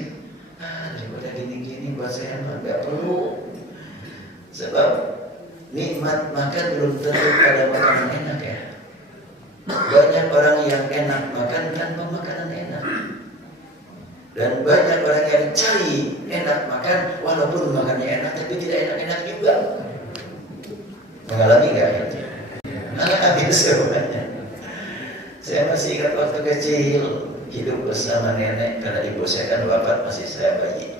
daripada gini-gini buat saya mah nggak perlu. Sebab nikmat makan belum tentu pada makanan enak ya. Banyak orang yang enak makan tanpa makanan enak. Dan banyak orang yang cari enak makan walaupun makannya enak tapi tidak enak-enak juga. Mengalami nggak ya? Alhamdulillah semuanya. Saya masih ingat waktu kecil hidup bersama nenek, karena ibu saya kan wafat masih saya bayi.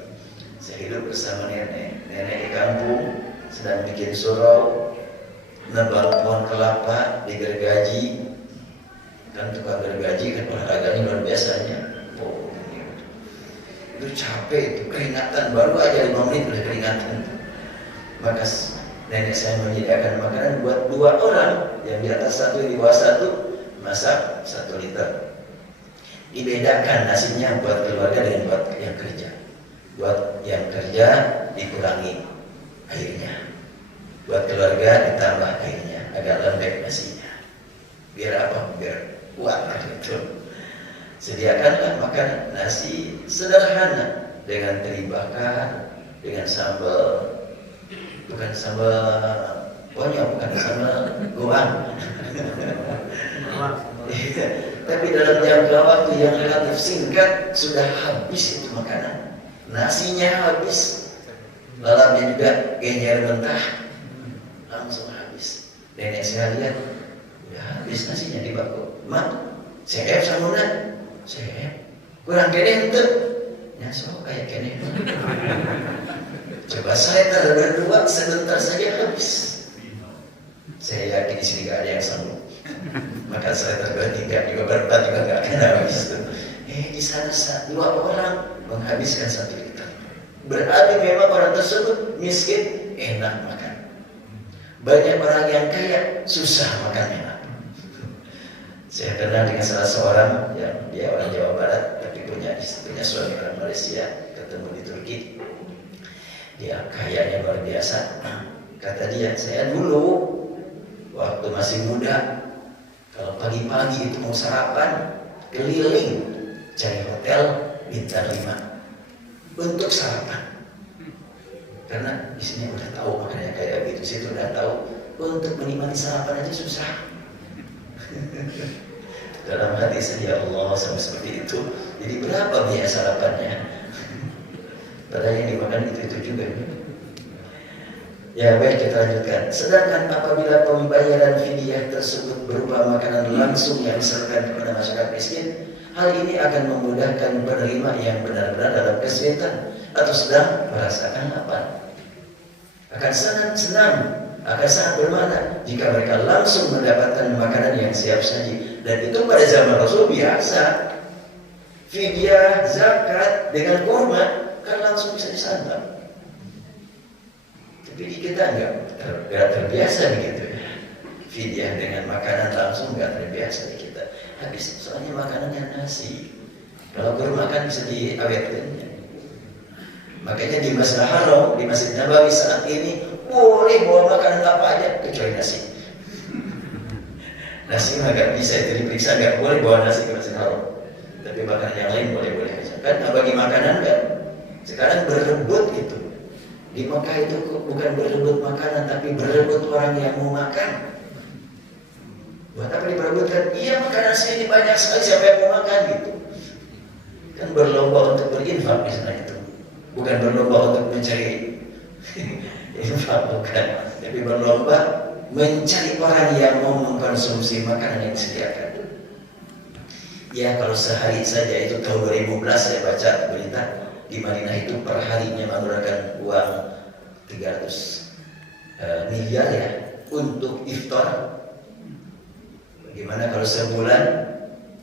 Saya hidup bersama nenek di kampung sedang bikin surau, nebang pohon kelapa digergaji. Kan tukang gergaji kan olahraganya luar biasanya. Oh, itu capek itu, keringatan, baru aja 5 menit udah keringatan. Maka nenek saya menyediakan makanan buat 2 orang, yang di atas 1, yang di bawah 1, masak 1 liter. Dibedakan nasinya buat keluarga dengan buat yang kerja. Buat yang kerja dikurangi airnya, buat keluarga ditambah airnya, agak lembek nasinya. Biar apa? Biar kuat gitu. Sediakanlah makan nasi sederhana dengan teri bakar, dengan sambal. Bukan sambal bonyok, bukan sambal goang. Tapi dalam jangka waktu yang relatif singkat sudah habis itu makanan. Nasinya habis, lalapnya juga genjer mentah, langsung habis. Nenek saya lihat, udah habis nasinya di bako. Mak, saya samuna, saya kurang kene ente. Ya so kayak kene. Coba saya berdua sebentar saja habis. Saya yakin di sini gak ada yang sanggup. Maka saya tergantikan juga berempat juga gak akan habis. Di sana 2 orang menghabiskan 1 liter. Berarti memang orang tersebut miskin, enak makan. Banyak orang yang kaya, susah makan enak. Saya kenal dengan salah seorang yang dia orang Jawa Barat, tapi punya suami orang Malaysia, ketemu di Turki. Dia kayanya luar biasa. Kata dia, saya dulu waktu masih muda, kalau pagi-pagi itu mau sarapan, keliling cari hotel bintang 5 untuk sarapan. Karena di sini udah tahu makanya kayak gitu, situ udah tahu untuk menikmati sarapan aja susah. Dalam hati saya, ya Allah, sama seperti itu. Jadi berapa biaya sarapannya? Padahal yang dimakan itu juga. Ya baik, kita lanjutkan. Sedangkan apabila pembayaran fidyah tersebut berupa makanan langsung yang diserahkan kepada masyarakat miskin, hal ini akan memudahkan penerima yang benar-benar dalam kesulitan atau sedang merasakan lapar. Akan sangat senang, akan sangat bermakna jika mereka langsung mendapatkan makanan yang siap saji. Dan itu pada zaman Rasul biasa. Fidyah, zakat dengan kurma kan langsung bisa disantap. Tapi di kita enggak terbiasa begitu ya. Fidyah dengan makanan langsung enggak terbiasa di kita. Habis soalnya makanannya nasi. Kalau kurma kan bisa diawetkan. Makanya di Masjidil Haram, di Masjid Nabawi saat ini boleh bawa makanan apa aja kecuali nasi. Nasi mah enggak bisa itu diperiksa, enggak boleh bawa nasi ke Masjidil Haram. Tapi makanan yang lain boleh-boleh aja. Kan bagi makanan kan sekarang berebut itu. Di Mekah itu bukan berebut makanan, tapi berebut orang yang mau makan. Buat apa diperebutkan? Iya, makanan saya ini banyak sekali, siapa yang mau makan gitu. Kan berlomba untuk berinfak di sana itu. Bukan berlomba untuk mencari infak, bukan. Tapi berlomba mencari orang yang mau mengkonsumsi makanan yang disediakan. Ya, kalau sehari saja itu tahun 2011 saya baca berita di Madinah itu per harinya menggunakan uang 300 miliar ya untuk iftar. Bagaimana kalau sebulan?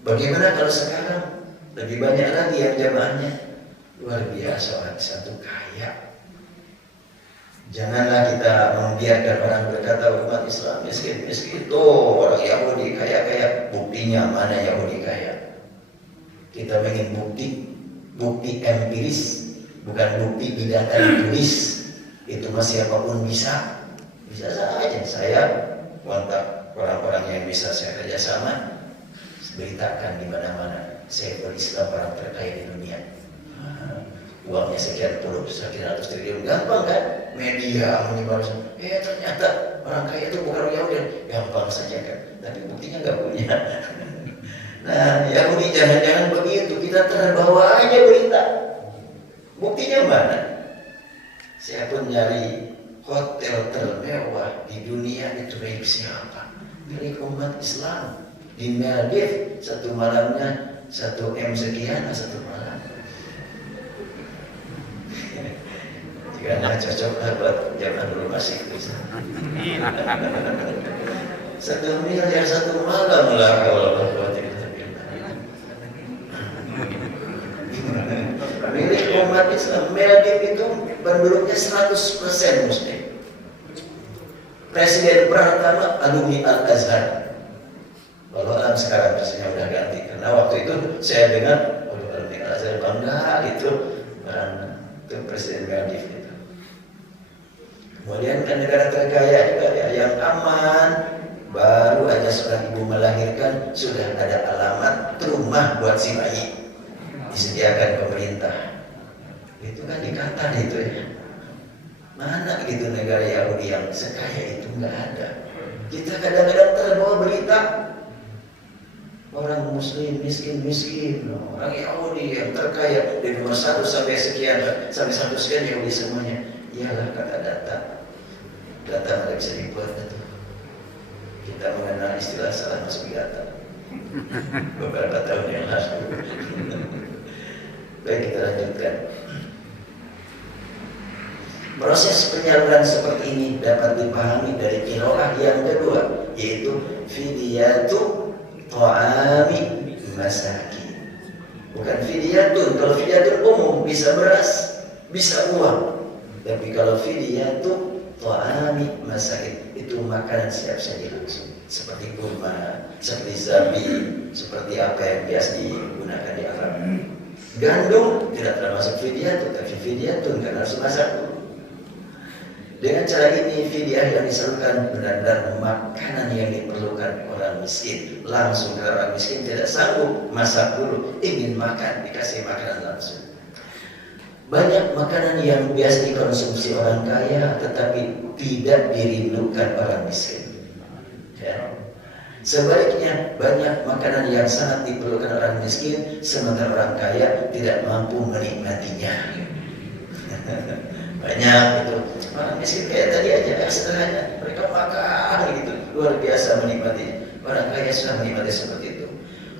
Bagaimana kalau sekarang? Lebih banyak lagi yang jamaahnya. Luar biasa, orang satu kaya. Janganlah kita membiarkan orang berkata umat Islam miskin. Tuh orang Yahudi kaya. Buktinya mana Yahudi kaya? Kita ingin bukti empiris, bukan bukti tidak tulis. Itu mah siapapun bisa saja. Saya kontak orang-orang yang bisa saya kerjasama, beritakan di mana-mana saya berislam orang terkaya di dunia. Uangnya sekian ratus triliun, gampang kan? Media menyebarkan. Ternyata orang kaya itu bukan orang Yahudi, gampang saja kan? Tapi buktinya nggak punya. Nah, Yahudi jangan-jangan begitu, kita terbawa aja berita. Buktinya mana? Saya pun nyari hotel termewah di dunia itu milik siapa? Milik umat Islam. Di Maldives satu malamnya 1 M sekian satu malam. Jika nggak cocok buat zaman dulu masih bisa. 1 miliar satu malam lah kalau buat itu. Milik umat Islam. Maldives itu penduduknya 100% Muslim. Presiden pertama alumni Al-Azhar. Walau sekarang pastinya udah ganti. Karena waktu itu saya dengar, alumni Al-Azhar bangga gitu, itu Presiden Maldives itu. Kemudian kan negara terkaya juga ya, yang aman. Baru aja seorang ibu melahirkan sudah ada alamat rumah buat si bayi disediakan pemerintah. Itu kan di Qatar itu ya. Mana gitu negara Yahudi yang sekaya itu nggak ada. Kita kadang-kadang terbawa berita orang Muslim miskin, orang Yahudi yang terkaya dari nomor 1 sampai sekian sampai 1 sekian Yahudi semuanya. Iyalah kata data nggak bisa dibuat itu. Kita mengenal istilah salah masuk data beberapa tahun yang lalu. Baik, kita lanjutkan. Proses penyaluran seperti ini dapat dipahami dari qiraah yang kedua, yaitu fidyatu ta'ami masakin. Bukan fidyatun. Kalau fidyatun umum, bisa beras, bisa uang. Tapi kalau fidyatu ta'ami masakin, itu makanan siap saji langsung. Seperti kurma, seperti zabi, seperti apa yang biasa digunakan di Arab. Gandum tidak termasuk fidyatun, tapi fidyatun karena harus masak dulu. Dengan cara ini fidyah yang disalurkan benar-benar makanan yang diperlukan orang miskin. Langsung ke orang miskin tidak sanggup masak dulu, ingin makan, dikasih makanan langsung. Banyak makanan yang biasa dikonsumsi orang kaya tetapi tidak dirindukan orang miskin. Ya. Sebaliknya banyak makanan yang sangat diperlukan orang miskin sementara orang kaya tidak mampu menikmatinya. Banyak itu orang miskin kayak tadi aja sederhana, mereka makan gitu luar biasa menikmati. Orang kaya sudah menikmati seperti itu.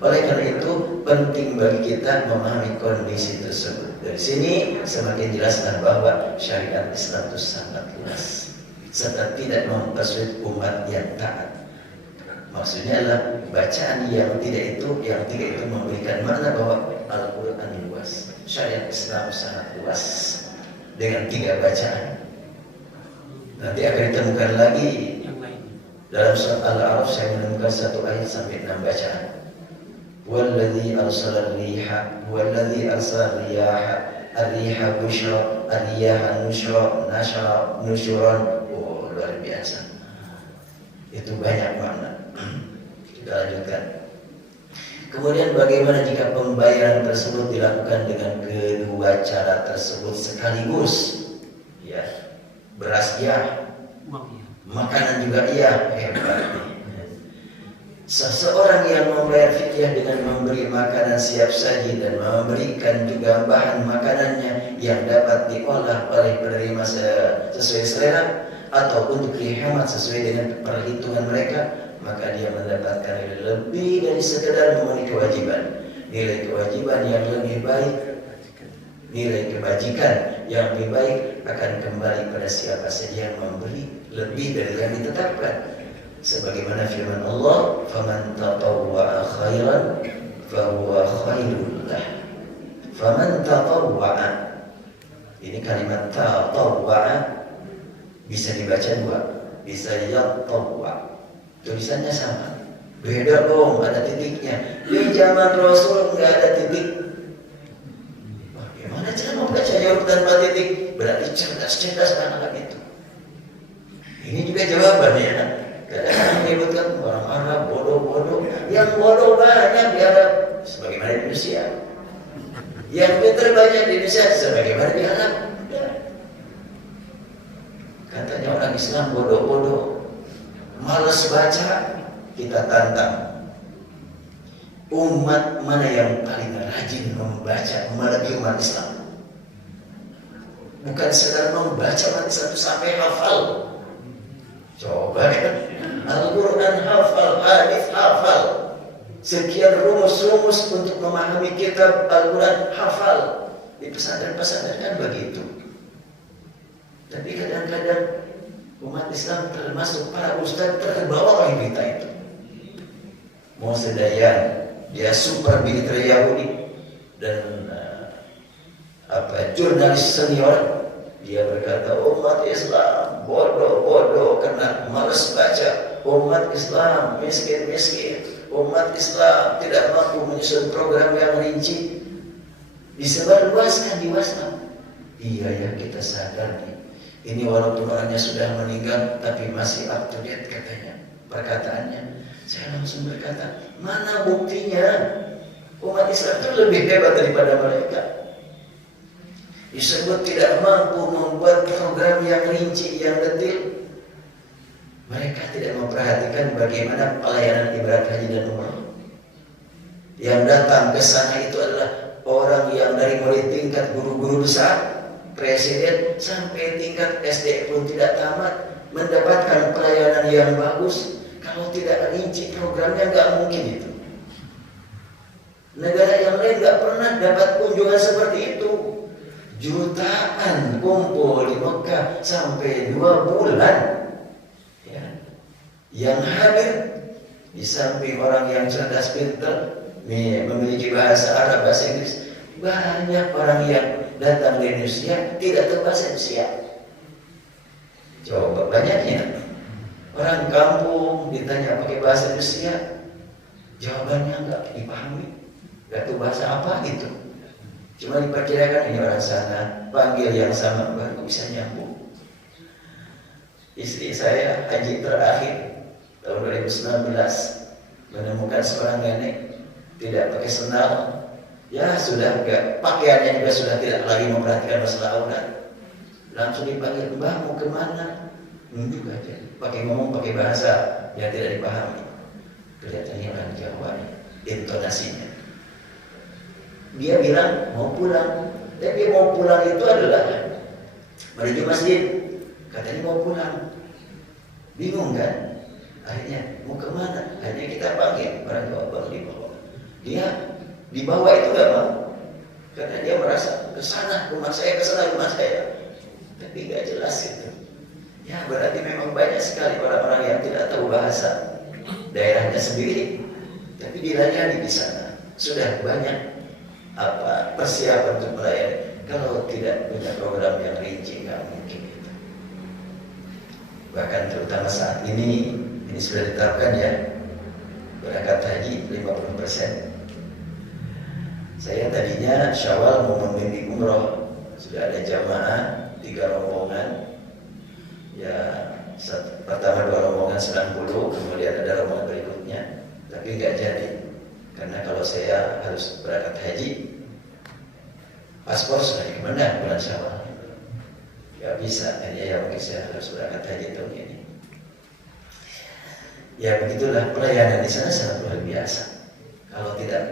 Oleh karena itu penting bagi kita memahami kondisi tersebut. Dari sini semakin jelaslah bahwa syariat Islam itu sangat luas serta tidak mempersulit umat yang taat. Maksudnya adalah bacaan yang tiga itu memberikan makna bahwa Al-Quran luas, syariat Islam sangat luas dengan 3 bacaan. Nanti akan ditemukan lagi dalam surat Al-A'raf, saya menemukan 1 ayat sampai 6 bacaan. Walladzi arsala ar-riha walladzi arsala ar-riha bushra ar-riyaha nusyuran. Oh, luar biasa. Itu banyak makna. Kita lanjutkan. Kemudian bagaimana jika pembayaran tersebut dilakukan dengan kedua cara tersebut sekaligus? Ya, beras ya, makanan juga iya, hebat. Seseorang yang membayar fidyah dengan memberi makanan siap saji dan memberikan juga bahan makanannya yang dapat diolah oleh penerima sesuai selera atau untuk dihemat sesuai dengan perhitungan mereka, maka dia mendapatkan lebih dari sekedar memenuhi kewajiban. Nilai kewajiban yang lebih baik, nilai kebajikan yang lebih baik akan kembali pada siapa saja yang memberi lebih dari yang ditetapkan. Sebagaimana firman Allah, "Faman tatawwa'a khairan fahuwa khairul lah." Faman tatawwa'a. Ini kalimat tatawwa'a bisa dibaca dua, bisa yatawwa. Tulisannya sama. Beda dong, ada titiknya. Di zaman Rasul nggak ada titik. Bagaimana cara membacanya huruf tanpa titik? Berarti cerdas-cerdas anak-anak itu. Ini juga jawabannya. Kadang-kadang menyebutkan orang Arab bodoh-bodoh. Yang bodoh banyak di Arab, sebagaimana di Indonesia. Yang pintar banyak di Indonesia, sebagaimana di Arab. Katanya orang Islam bodoh-bodoh, malas baca. Kita tantang umat mana yang paling rajin membaca melebihi umat Islam. Bukan sekedar membaca umat Islam itu sampai hafal. Coba kan, Al-Quran hafal, hadis hafal, sekian rumus-rumus untuk memahami kitab Al-Quran hafal. Di pesantren-pesantren kan begitu. Tapi kadang-kadang umat Islam termasuk para ustaz terbawa oleh berita itu. Mau sedaya dia super militer Yahudi dan jurnalis senior, dia berkata umat Islam bodoh-bodoh karena malas baca, umat Islam miskin-miskin, umat Islam tidak mampu menyusun program yang rinci, disebarluaskan di WhatsApp. Iya ya, kita sadar nih. Ini walaupun orangnya sudah meninggal tapi masih up to date katanya perkataannya. Saya langsung berkata, mana buktinya? Umat Islam itu lebih hebat daripada mereka. Disebut tidak mampu membuat program yang rinci, yang detail. Mereka tidak memperhatikan bagaimana pelayanan ibadah haji dan umrah. Yang datang ke sana itu adalah orang yang dari mulai tingkat guru-guru besar, presiden, sampai tingkat SD pun tidak tamat, mendapatkan pelayanan yang bagus. Kalau tidak rinci programnya nggak mungkin itu. Negara yang lain nggak pernah dapat kunjungan seperti itu. Jutaan kumpul di Mekah sampai 2 bulan. Ya. Yang hadir di samping orang yang cerdas pintar, memiliki bahasa Arab, bahasa Inggris, banyak orang yang datang di Indonesia tidak tahu bahasa Indonesia. Coba banyaknya. Orang kampung ditanya pakai bahasa Indonesia, jawabannya nggak dipahami, nggak tahu bahasa apa gitu. Cuma diperkirakan ini orang sana, panggil yang sama baru bisa nyambung. Istri saya haji terakhir tahun 2019 menemukan seorang nenek tidak pakai sendal, ya sudah enggak, pakaiannya juga sudah tidak lagi memperhatikan masalah aurat. Langsung dipanggil, "Mbah mau kemana?" Nunjuk aja, ngomong pakai bahasa yang tidak dipahami. Kelihatannya orang Jawa nih, intonasinya. Dia bilang mau pulang, tapi mau pulang itu adalah menuju masjid. Katanya mau pulang, bingung kan? Akhirnya mau kemana? Akhirnya kita panggil orang Jawa, baru dibawa. Dia dibawa itu nggak mau, karena dia merasa kesana rumah saya, kesana rumah saya, tapi nggak jelas itu. Ya berarti memang banyak sekali orang-orang yang tidak tahu bahasa daerahnya sendiri, tapi dilayani di sana. Sudah banyak persiapan untuk melayani. Kalau tidak punya program yang rinci nggak mungkin itu. Bahkan terutama saat ini sudah ditetapkan ya, berangkat haji 50%. Saya tadinya Syawal mau membimbing umroh, sudah ada jamaah 3 rombongan. Ya, pertama 2 rombongan 90, kemudian ada rombongan berikutnya, tapi nggak jadi. Karena kalau saya harus berangkat haji, paspor sudah dikemana bulan Syawal, nggak bisa. Hanya ya mungkin saya harus berangkat haji tahun ini. Ya begitulah, pelayanan di sana sangat luar biasa. Kalau tidak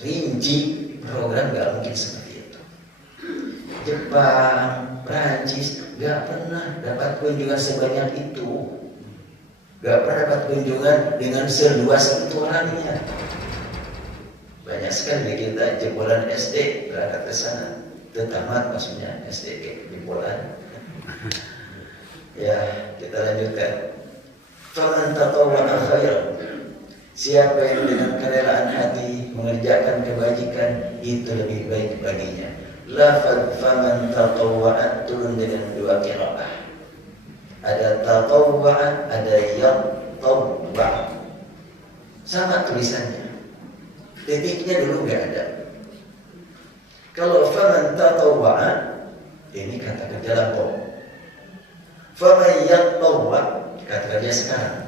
rinci program nggak mungkin seperti itu. Jepang, Prancis nggak pernah dapat kunjungan sebanyak itu, nggak pernah dapat kunjungan dengan seluas itu orangnya. Banyak sekali kita jebolan SD berangkat ke sana, tamat maksudnya SD jebolan. Ya kita lanjutkan. Faman tatawwa'a khairan, siapa yang dengan kerelaan hati mengerjakan kebajikan, itu lebih baik baginya. Lafaz faman tatawwa'a turun dengan dua qiraah. Ada tatawwa'a, ada yatawwa'. Sama tulisannya. Titiknya dulu nggak ada. Kalau faman tatawwa'a, ini kata kerja lampau. Faman yatawwa', kata kerja sekarang.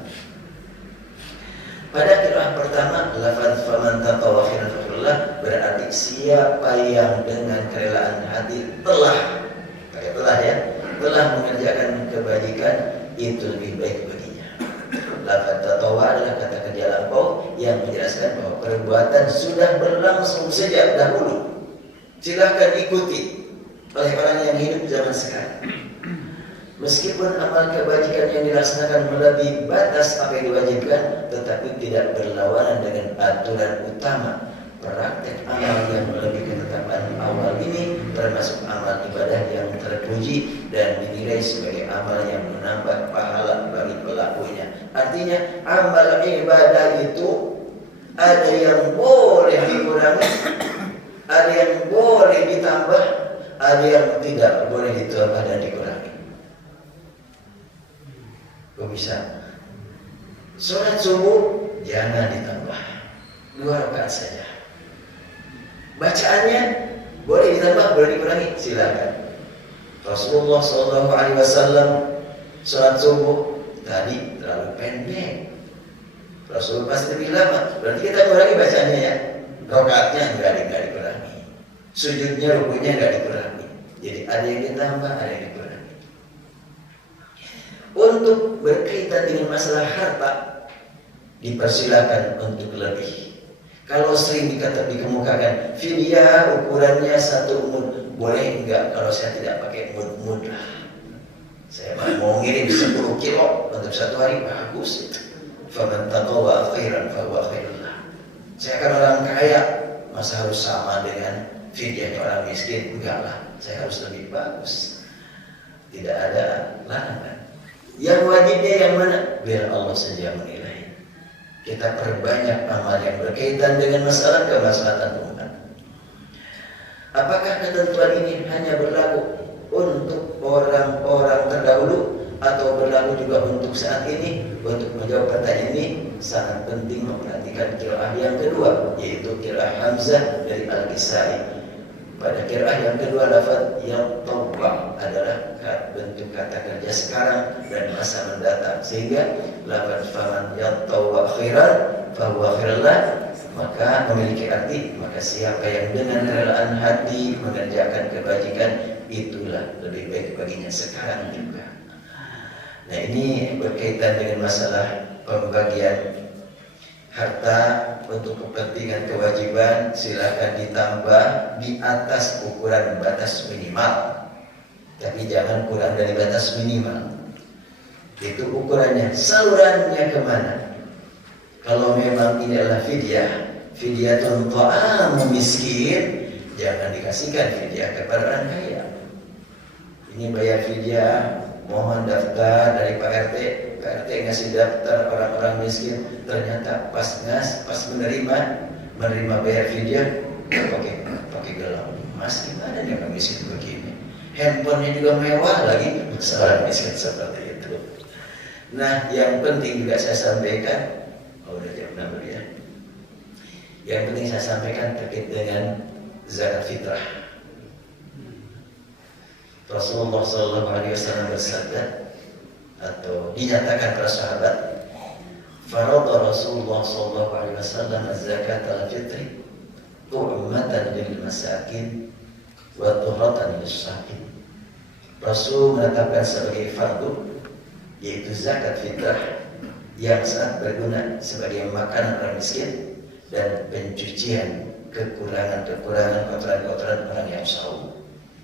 Pada qiraah pertama, lafaz faman tatawwa'a khairan fakhrullah, berarti siapa yang dengan kerelaan hati telah, pakai telah ya, telah mengerjakan kebajikan, itu lebih baik baginya. Lafaz tatawwa' adalah kata kerja lampau yang menjelaskan bahwa perbuatan sudah berlangsung sejak dahulu. Silakan ikuti oleh orang yang hidup zaman sekarang. Meskipun amal kebajikan yang dilaksanakan melebihi batas apa yang diwajibkan, tetapi tidak berlawanan dengan aturan utama. Praktek amal yang melebihi ketetapan awal ini termasuk amal ibadah yang terpuji dan dinilai sebagai amal yang menambah pahala bagi pelakunya. Artinya amal ibadah itu ada yang boleh dikurangi, ada yang boleh ditambah, ada yang tidak boleh ditambah dan dikurangi. Kok bisa? Sholat subuh jangan ditambah, 2 rakaat saja. Bacaannya boleh ditambah, boleh dikurangi, silakan. Rasulullah SAW sholat subuh tadi terlalu pendek, Rasul pasti lebih lama. Berarti kita kurangi bacaannya ya. Rakaatnya enggak dikurangi, sujudnya, rukunya enggak dikurangi. Jadi ada yang ditambah, ada yang dikurangi. Untuk berkaitan dengan masalah harta, dipersilakan untuk lebih. Kalau sering dikemukakan fidyah ukurannya 1 mud, boleh enggak? Kalau saya tidak pakai mud lah, saya mau ngirim 10 kilo untuk 1 hari, bagus itu. Faman tatawwa'a khairan fahuwa khairun lah. Saya kan orang kaya, masa harus sama dengan fidyah orang miskin? Enggak lah, saya harus lebih bagus. Tidak ada larangan. Yang wajibnya yang mana? Biar Allah saja menilai. Kita perbanyak amal yang berkaitan dengan masalah kemaslahatan umat. Apakah ketentuan ini hanya berlaku untuk orang-orang terdahulu atau berlaku juga untuk saat ini? Untuk menjawab pertanyaan ini sangat penting memperhatikan qiraah yang kedua, yaitu qiraah Hamzah dari Al-Kisai. Pada qiraah yang kedua, lafaz yang tawwa adalah bentuk kata kerja sekarang dan masa mendatang, sehingga lafaz faman yatawwa khairan fahuwa khairullah maka memiliki arti maka siapa yang dengan kerelaan hati mengerjakan kebajikan, itulah lebih baik baginya sekarang juga. Nah, ini berkaitan dengan masalah pembagian harta untuk kepentingan kewajiban. Silakan ditambah di atas ukuran batas minimal, tapi jangan kurang dari batas minimal. Itu ukurannya. Salurannya kemana? Kalau memang ini adalah fidyatun ta'amu miskin, jangan dikasihkan fidyah kepada orang kaya. Ini bayar fidyah, mohon daftar dari Pak RT. Pak RT ngasih daftar orang-orang miskin, ternyata pas menerima bayar fidyah pakai gelang emas. Gimana dia orang miskin begini? Handphonenya juga mewah lagi, seorang miskin seperti itu. Nah, yang penting juga saya sampaikan, udah jam 6 ya. Yang penting saya sampaikan terkait dengan zakat fitrah. Rasulullah SAW bersabda atau dinyatakan para sahabat, farada Rasulullah SAW az-zakat al-fitri tu'matan lil masakin wa tuhratan lis-sakin. Rasul menetapkan sebagai fardu, yaitu zakat fitrah, yang sangat berguna sebagai makanan orang miskin dan pencucian kekurangan-kekurangan kotoran-kotoran orang yang saum.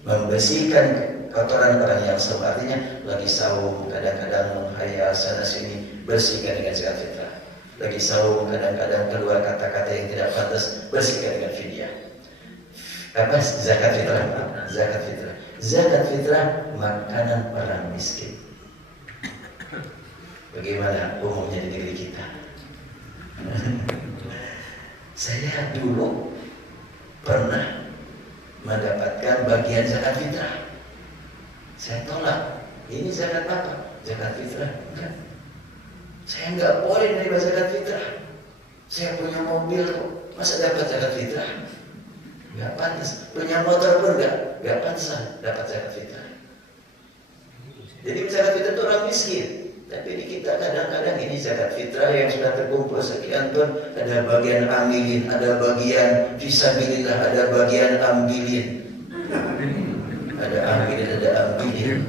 Membersihkan kotoran orang yang saum, artinya lagi saum kadang-kadang menghayal sana sini, bersihkan dengan zakat fitrah. Lagi saum kadang-kadang keluar kata-kata yang tidak pantas, bersihkan dengan fidyah. Apa zakat fitrah? Zakat fitrah makanan orang miskin. Bagaimana umumnya di negeri kita? Saya dulu pernah mendapatkan bagian zakat fitrah. Saya tolak. Ini zakat apa? Zakat fitrah. Enggak. Saya enggak boleh menerima zakat fitrah. Saya punya mobil kok, masa dapat zakat fitrah? Enggak pantas. Punya motor pun enggak pantas dapat zakat fitrah. Jadi zakat fitrah itu orang miskin. Tapi di kita kadang-kadang ini zakat fitrah yang sudah terkumpul sekian ton, ada bagian amilin, ada bagian fisabilillah, ada bagian ambilin. Ada ambilin.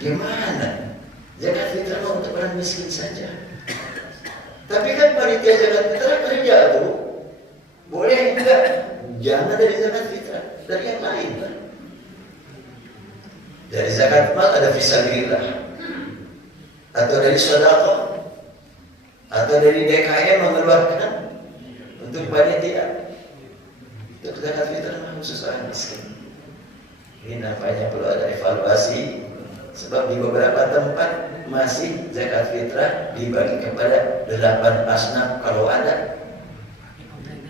Gimana? Zakat fitrah untuk orang miskin saja. Tapi kan panitia zakat fitrah kerja tuh. Boleh enggak? Jangan dari zakat fitrah, dari yang lain lah. Dari zakat mal ada fisabilillah. Atau dari sedekah, atau dari DKM mengeluarkan untuk panitia. Untuk zakat fitrah khusus orang miskin. Ini nampaknya perlu ada evaluasi, sebab di beberapa tempat masih zakat fitrah dibagi kepada 8 asnaf kalau ada.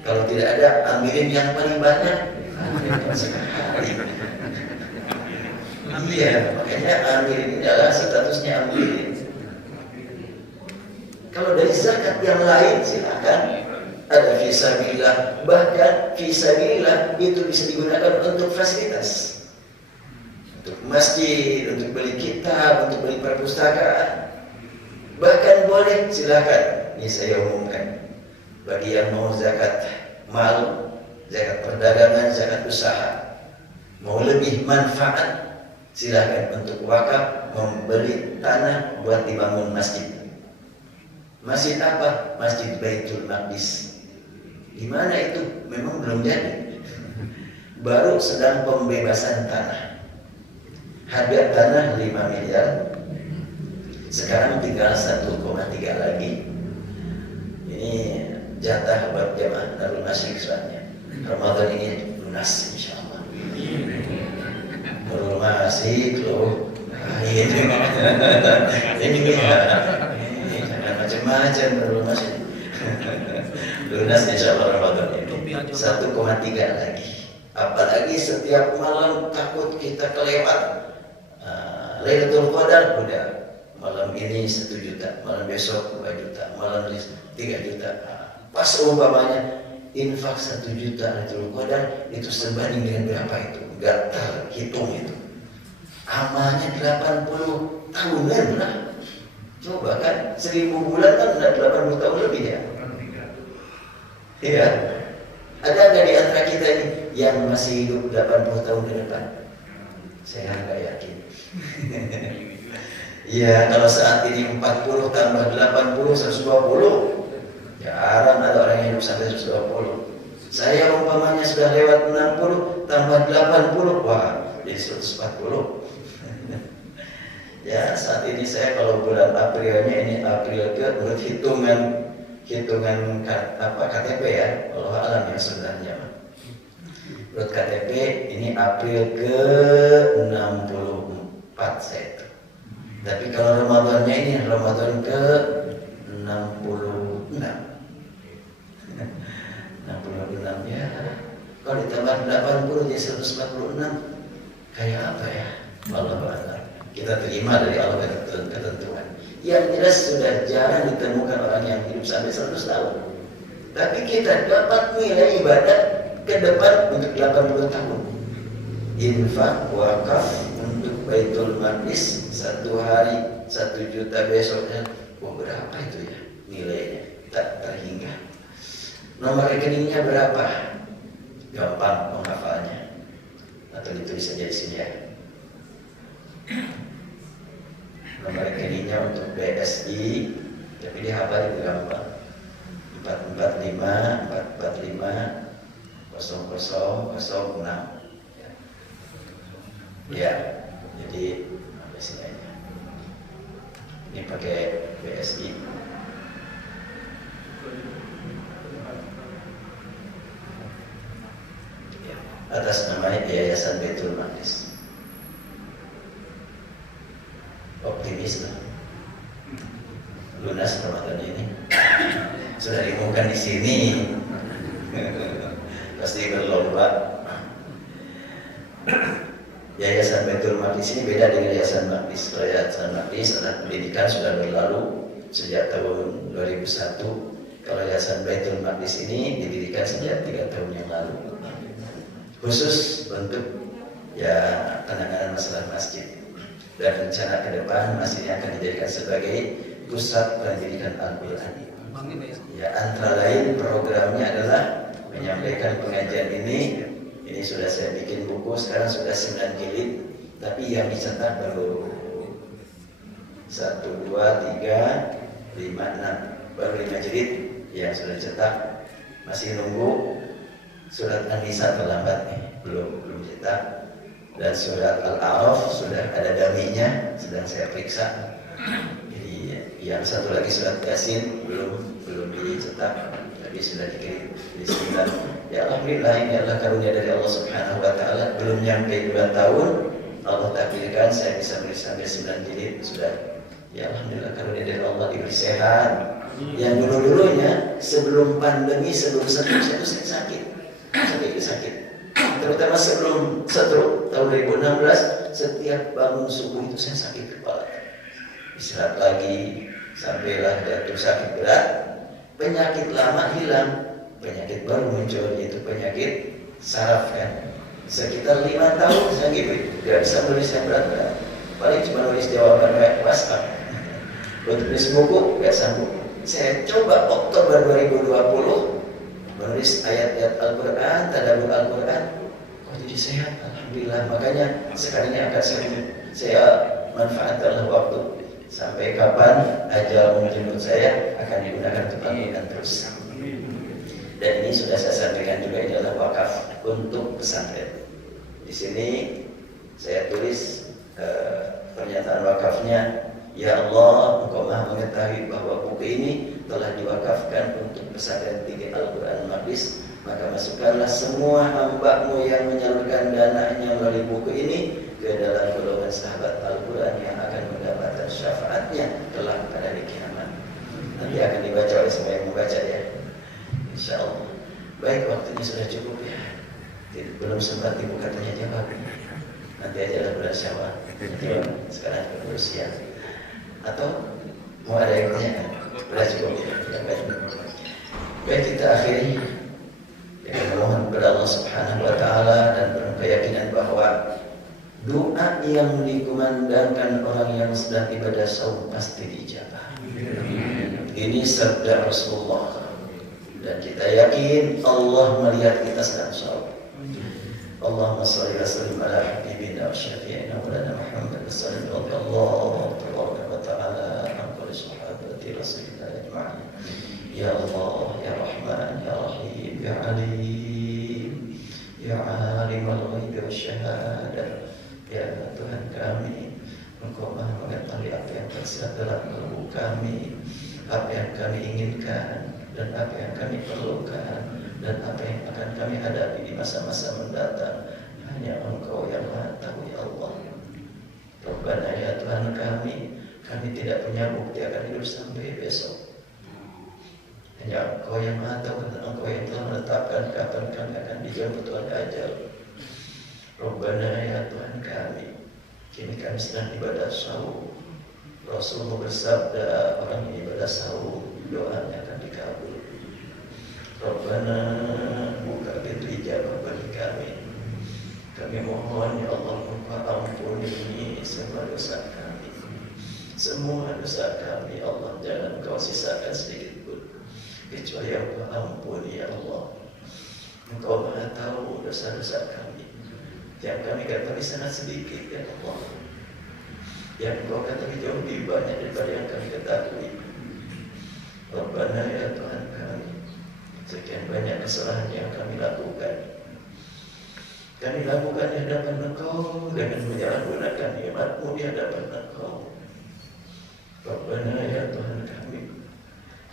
Kalau tidak ada, ambilin yang paling banyak. Sekali. Iya, makanya ambilin ini adalah statusnya ambilin. Kalau dari zakat yang lain silakan, ada fisabilillah, bahkan fisabilillah itu bisa digunakan untuk fasilitas, untuk masjid, untuk beli kitab, untuk beli perpustakaan, bahkan boleh silakan. Ini saya umumkan bagi yang mau zakat mal, zakat perdagangan, zakat usaha, mau lebih manfaat, silakan untuk wakaf, membeli tanah buat dibangun masjid. Masjid apa? Masjid Baitul Maqdis. Di mana itu? Memang belum jadi. Baru sedang pembebasan tanah. Harga tanah 5 miliar. Sekarang tinggal 1,3 lagi. Ini jatah buat jamaah Darul Nasir Islamnya. Ramadan ini lunas insyaallah. Darul Nasir loh. Ini macam-macam lunas ini. Lunas insyaallah Ramadan ini 1,3 lagi. Apalagi setiap malam takut kita kelewat Lailatul Qadar, udah malam ini 1 juta, malam besok 2 juta, malam 3 juta. Pas umpamanya infak 1 juta Lailatul Qadar itu sebanding dengan berapa itu? Enggak terhitung itu. Amalnya 80 tahunan lah. Coba kan 1000 bulan kan sudah 80 tahun lebih ya. Iya. Ada nggak di antara kita ini yang masih hidup 80 tahun ke depan? Saya nggak yakin. Iya, kalau saat ini 40 tambah 80 120. Jarang ada orang yang hidup sampai 120. Saya umpamanya sudah lewat 60 tambah 80, wah jadi 140. Ya, saat ini saya kalau bulan Aprilnya ini April ke menurut hitungan KTP ya, Allah alam ya sebenarnya. Menurut KTP ini April ke 64 saya itu. Tapi kalau Ramadannya ini Ramadan ke 66. 66 ya. Kalau ditambah 80 jadi 146. Kayak apa ya? Allah Ta'ala. Kita terima dari Allah ketentuan. Yang jelas sudah jarang ditemukan orang yang hidup sampai 100 tahun. Tapi kita dapat nilai ibadat ke depan untuk 80 tahun. Infak, wakaf untuk Baitul Maqdis 1 hari 1 juta besoknya. Berapa itu ya nilainya? Tak terhingga. Nomor rekeningnya berapa? Gampang menghafalnya. Atau ditulis saja di sini ya. Nomor rekeningnya untuk BSI, tapi dihafal itu gampang. 445 0006. Ya, jadi apa sih aja. Ini pakai BSI. Ya, atas nama Yayasan Baitul Maqdis. Optimis lah. lunas Ramadan ini. Sudah diumumkan di sini. Pasti berlomba. Yayasan Baitul Maqdis ini beda dengan Yayasan Maqdis. Yayasan Maqdis anak pendidikan sudah berlalu sejak tahun 2001. Kalau Yayasan Baitul Maqdis ini didirikan sejak 3 tahun yang lalu. Khusus untuk penanganan masalah masjid. Dan rencana ke depan masjidnya akan dijadikan sebagai pusat pendidikan Al-Quran. Antara lain programnya adalah menyampaikan pengajian ini. Ini sudah saya bikin buku, sekarang sudah 9 jilid, tapi yang dicetak baru 1, 2, 3, 5, 6, baru 5 jilid yang sudah dicetak. Masih nunggu surat An-Nisa terlambat nih, belum cetak. Dan surat Al-A'raf sudah ada daminya, sedang saya periksa. Jadi yang satu lagi surat Yasin belum dicetak, tapi sudah dikirim di 9. Ya alhamdulillah, ini adalah karunia dari Allah Subhanahu wa taala. Belum nyampe 2 tahun Allah takdirkan saya bisa menulis sampai 9 jilid sudah. Ya alhamdulillah, karunia dari Allah, diberi sehat. Yang dulu-dulunya sebelum pandemi, sebelum sakit saya sakit. Terutama sebelum stroke tahun 2016, setiap bangun subuh itu saya sakit kepala. Istirahat lagi, sampailah jatuh sakit berat. Penyakit lama hilang, penyakit baru muncul, yaitu penyakit saraf kan. Sekitar 5 tahun saya gitu, tidak bisa menulis yang berat-berat. Paling cuma nulis jawaban WhatsApp. Untuk tulis buku, gak sanggup. Saya coba Oktober 2020 menulis ayat-ayat Al-Quran, tadabbur Al-Quran. Kok jadi sehat? Alhamdulillah. Makanya sekarang ini akan saya manfaatkan waktu. Sampai kapan ajal menjemput saya akan digunakan untuk Al-Quran terus. Dan ini sudah saya sampaikan juga, ini adalah wakaf untuk pesantren. Di sini saya tulis pernyataan wakafnya. Ya Allah, Engkau Maha mengetahui bahwa buku ini telah diwakafkan untuk pesantren tinggi Al-Quran Maqdis. Maka masukkanlah semua hamba-Mu yang menyalurkan dananya melalui buku ini ke dalam golongan sahabat Al-Quran yang akan mendapatkan syafaatnya kelak pada hari kiamat. Nanti akan dibaca oleh semua yang membaca ya, insya Allah. Baik, waktunya sudah cukup ya. Belum sempat dibuka tanya jawab. Nanti aja lah bulan Syawal. Sekarang ke siang. Atau mau ada yang tanya? Sudah cukup ya. Baik, kita akhiri. Kita mohon kepada Allah Subhanahu wa taala dan berkeyakinan bahwa doa yang dikumandangkan orang yang sedang ibadah saum pasti dijabah. Ini sabda Rasulullah. Dan kita yakin Allah melihat kita sedang saum. Allahumma shalli wa sallim ala habibina wa syafi'ina wa lana Muhammad sallallahu wa ta'ala an kulli sahabati Rasulillah ajma'in. Ya Allah, Ya Rahman, Ya Rahim, Ya Alim, Ya Alim al-Ghaib wa Syahadah. Ya Tuhan kami, Engkau Maha mengetahui apa yang tersirat dalam kalbu kami, apa yang kami inginkan dan apa yang kami perlukan dan apa yang akan kami hadapi di masa-masa mendatang. Hanya Engkau yang Maha tahu ya Allah. Rabbana ya Tuhan kami tidak punya bukti akan hidup sampai besok. Hanya Engkau yang Maha tahu dan Engkau yang telah menetapkan kapan kami akan dijemput oleh ajal. Rabbana ya Tuhan kini kami sedang ibadah saum. Rasulullah bersabda, orang yang ibadah saum doanya akan dikabul. Rabbana buka pintu ijabah bagi kami. Kami mohon ya Allah, Engkau ampuni semua dosa kami. Semua dosa kami Allah, jangan Engkau sisakan sedikit pun kecuali Engkau ampuni ya Allah. Engkau Maha tahu dosa-dosa kami. Yang kami katakan sangat sedikit ya Allah. Yang Engkau katakan jauh lebih banyak daripada yang kami ketahui. Rabbana ya Tuhan kami, sekian banyak kesalahan yang kami lakukan. Kami lakukan di hadapan Engkau dengan menyalahgunakan nikmat-Mu di hadapan Engkau. Rabbana ya Tuhan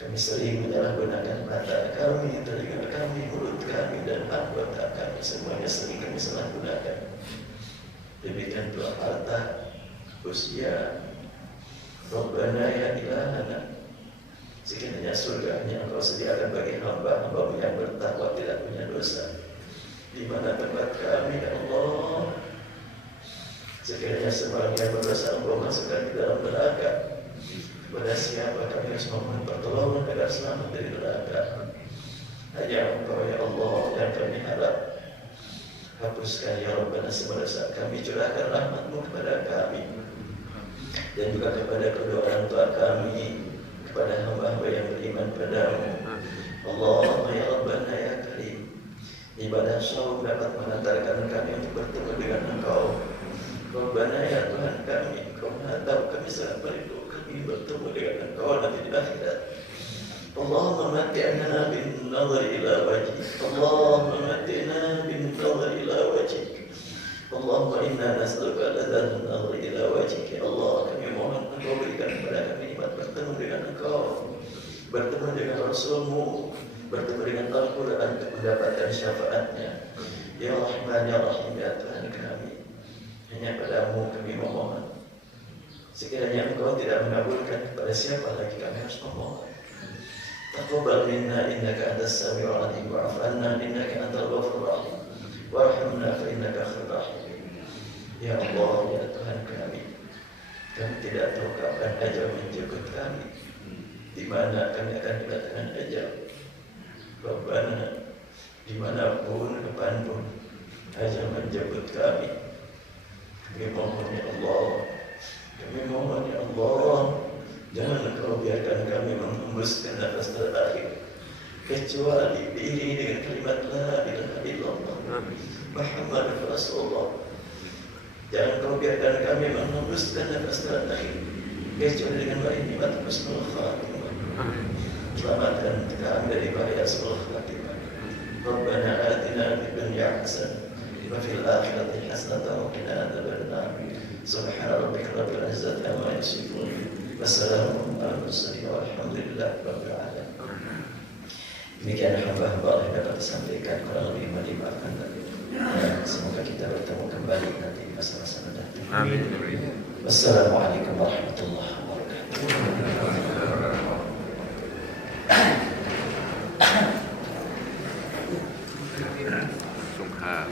kami sering menyalahgunakan mata kami, telinga kami, mulut kami, dan anggota kami. Semuanya sering kami salahgunakan. Demikian pula harta, usia. Rabbana ya ilahana, Sekiranya surganya Engkau sediakan bagi hamba-hamba-Mu yang bertakwa tidak punya dosa. Di mana tempat kami, ya Allah? Sekiranya sebagian berdosa Engkau masukkan di dalam neraka. Kepada siapa kami harus memohon pertolongan agar selamat dari neraka? Hanya Engkau, ya Allah, yang kami harap. Hapuskan, ya Rabbana, semua dosa kami, curahkan rahmat-Mu kepada kami dan juga kepada kedua orang tua kami, kepada hamba-hamba yang beriman padamu. Allahumma ya Rabbana ya Karim, ibadah saum dapat mengantarkan kami untuk bertemu dengan Engkau. Rabbana ya Tuhan kami, Engkau Maha tahu kami sangat merindu kami bertemu dengan Engkau nanti di akhirat. Allahumma mati'na bin nazar ila wajhik, Allahumma mati'na bin nazar ila wajhik, Allahumma inna nas'aluka ladzatan nazar ila wajhik. Ya Allah, kami mohon Engkau berikan kepada kami nikmat bertemu dengan Engkau, bertemu dengan Rasul-Mu, bertemu dengan Al-Quran, mendapatkan syafaatnya. Ya Rahman ya Rahim ya Tuhan kami, hanya padamu kami memohon. Sekiranya Engkau tidak mengabulkan, kepada siapa lagi kami harus memohon? Taqabbal minna innaka antas samiul alim wa'fu anna innaka antal ghafurur rahim warhamna fa innaka khairur rahimin. Ya Allah ya Tuhan kami tidak tahu kapan ajal menjemput kami, di mana kami akan kedatangan ajal. Rabbana, dimanapun kapanpun ajal menjemput kami, kami mohon ya Allah, kami mohon ya Allah, jangan Engkau biarkan kami menghembuskan nafas terakhir kecuali diiringi dengan kalimat la ilaha illallah Muhammad Rasulullah. Jangan Engkau biarkan kami menghembuskan nafas terakhir kecuali dengan kalimat husnul khatimah. Selamatkan kami dari bahaya husnul khatimah. Rabbana atina fid dunya hasanah wa fil akhirati hasanah wa qina adzabannar. Subhana rabbika rabbil izzati amma yasifun. Wassalamu ala mursalin walhamdulillahi rabbil alamin. Demikian hamba-hamba Allah yang dapat disampaikan, kurang lebih dimaafkan tadi. Semoga kita bertemu kembali nanti di masa-masa mendatang. Amin. Wassalamualaikum warahmatullahi wabarakatuh. Sungha.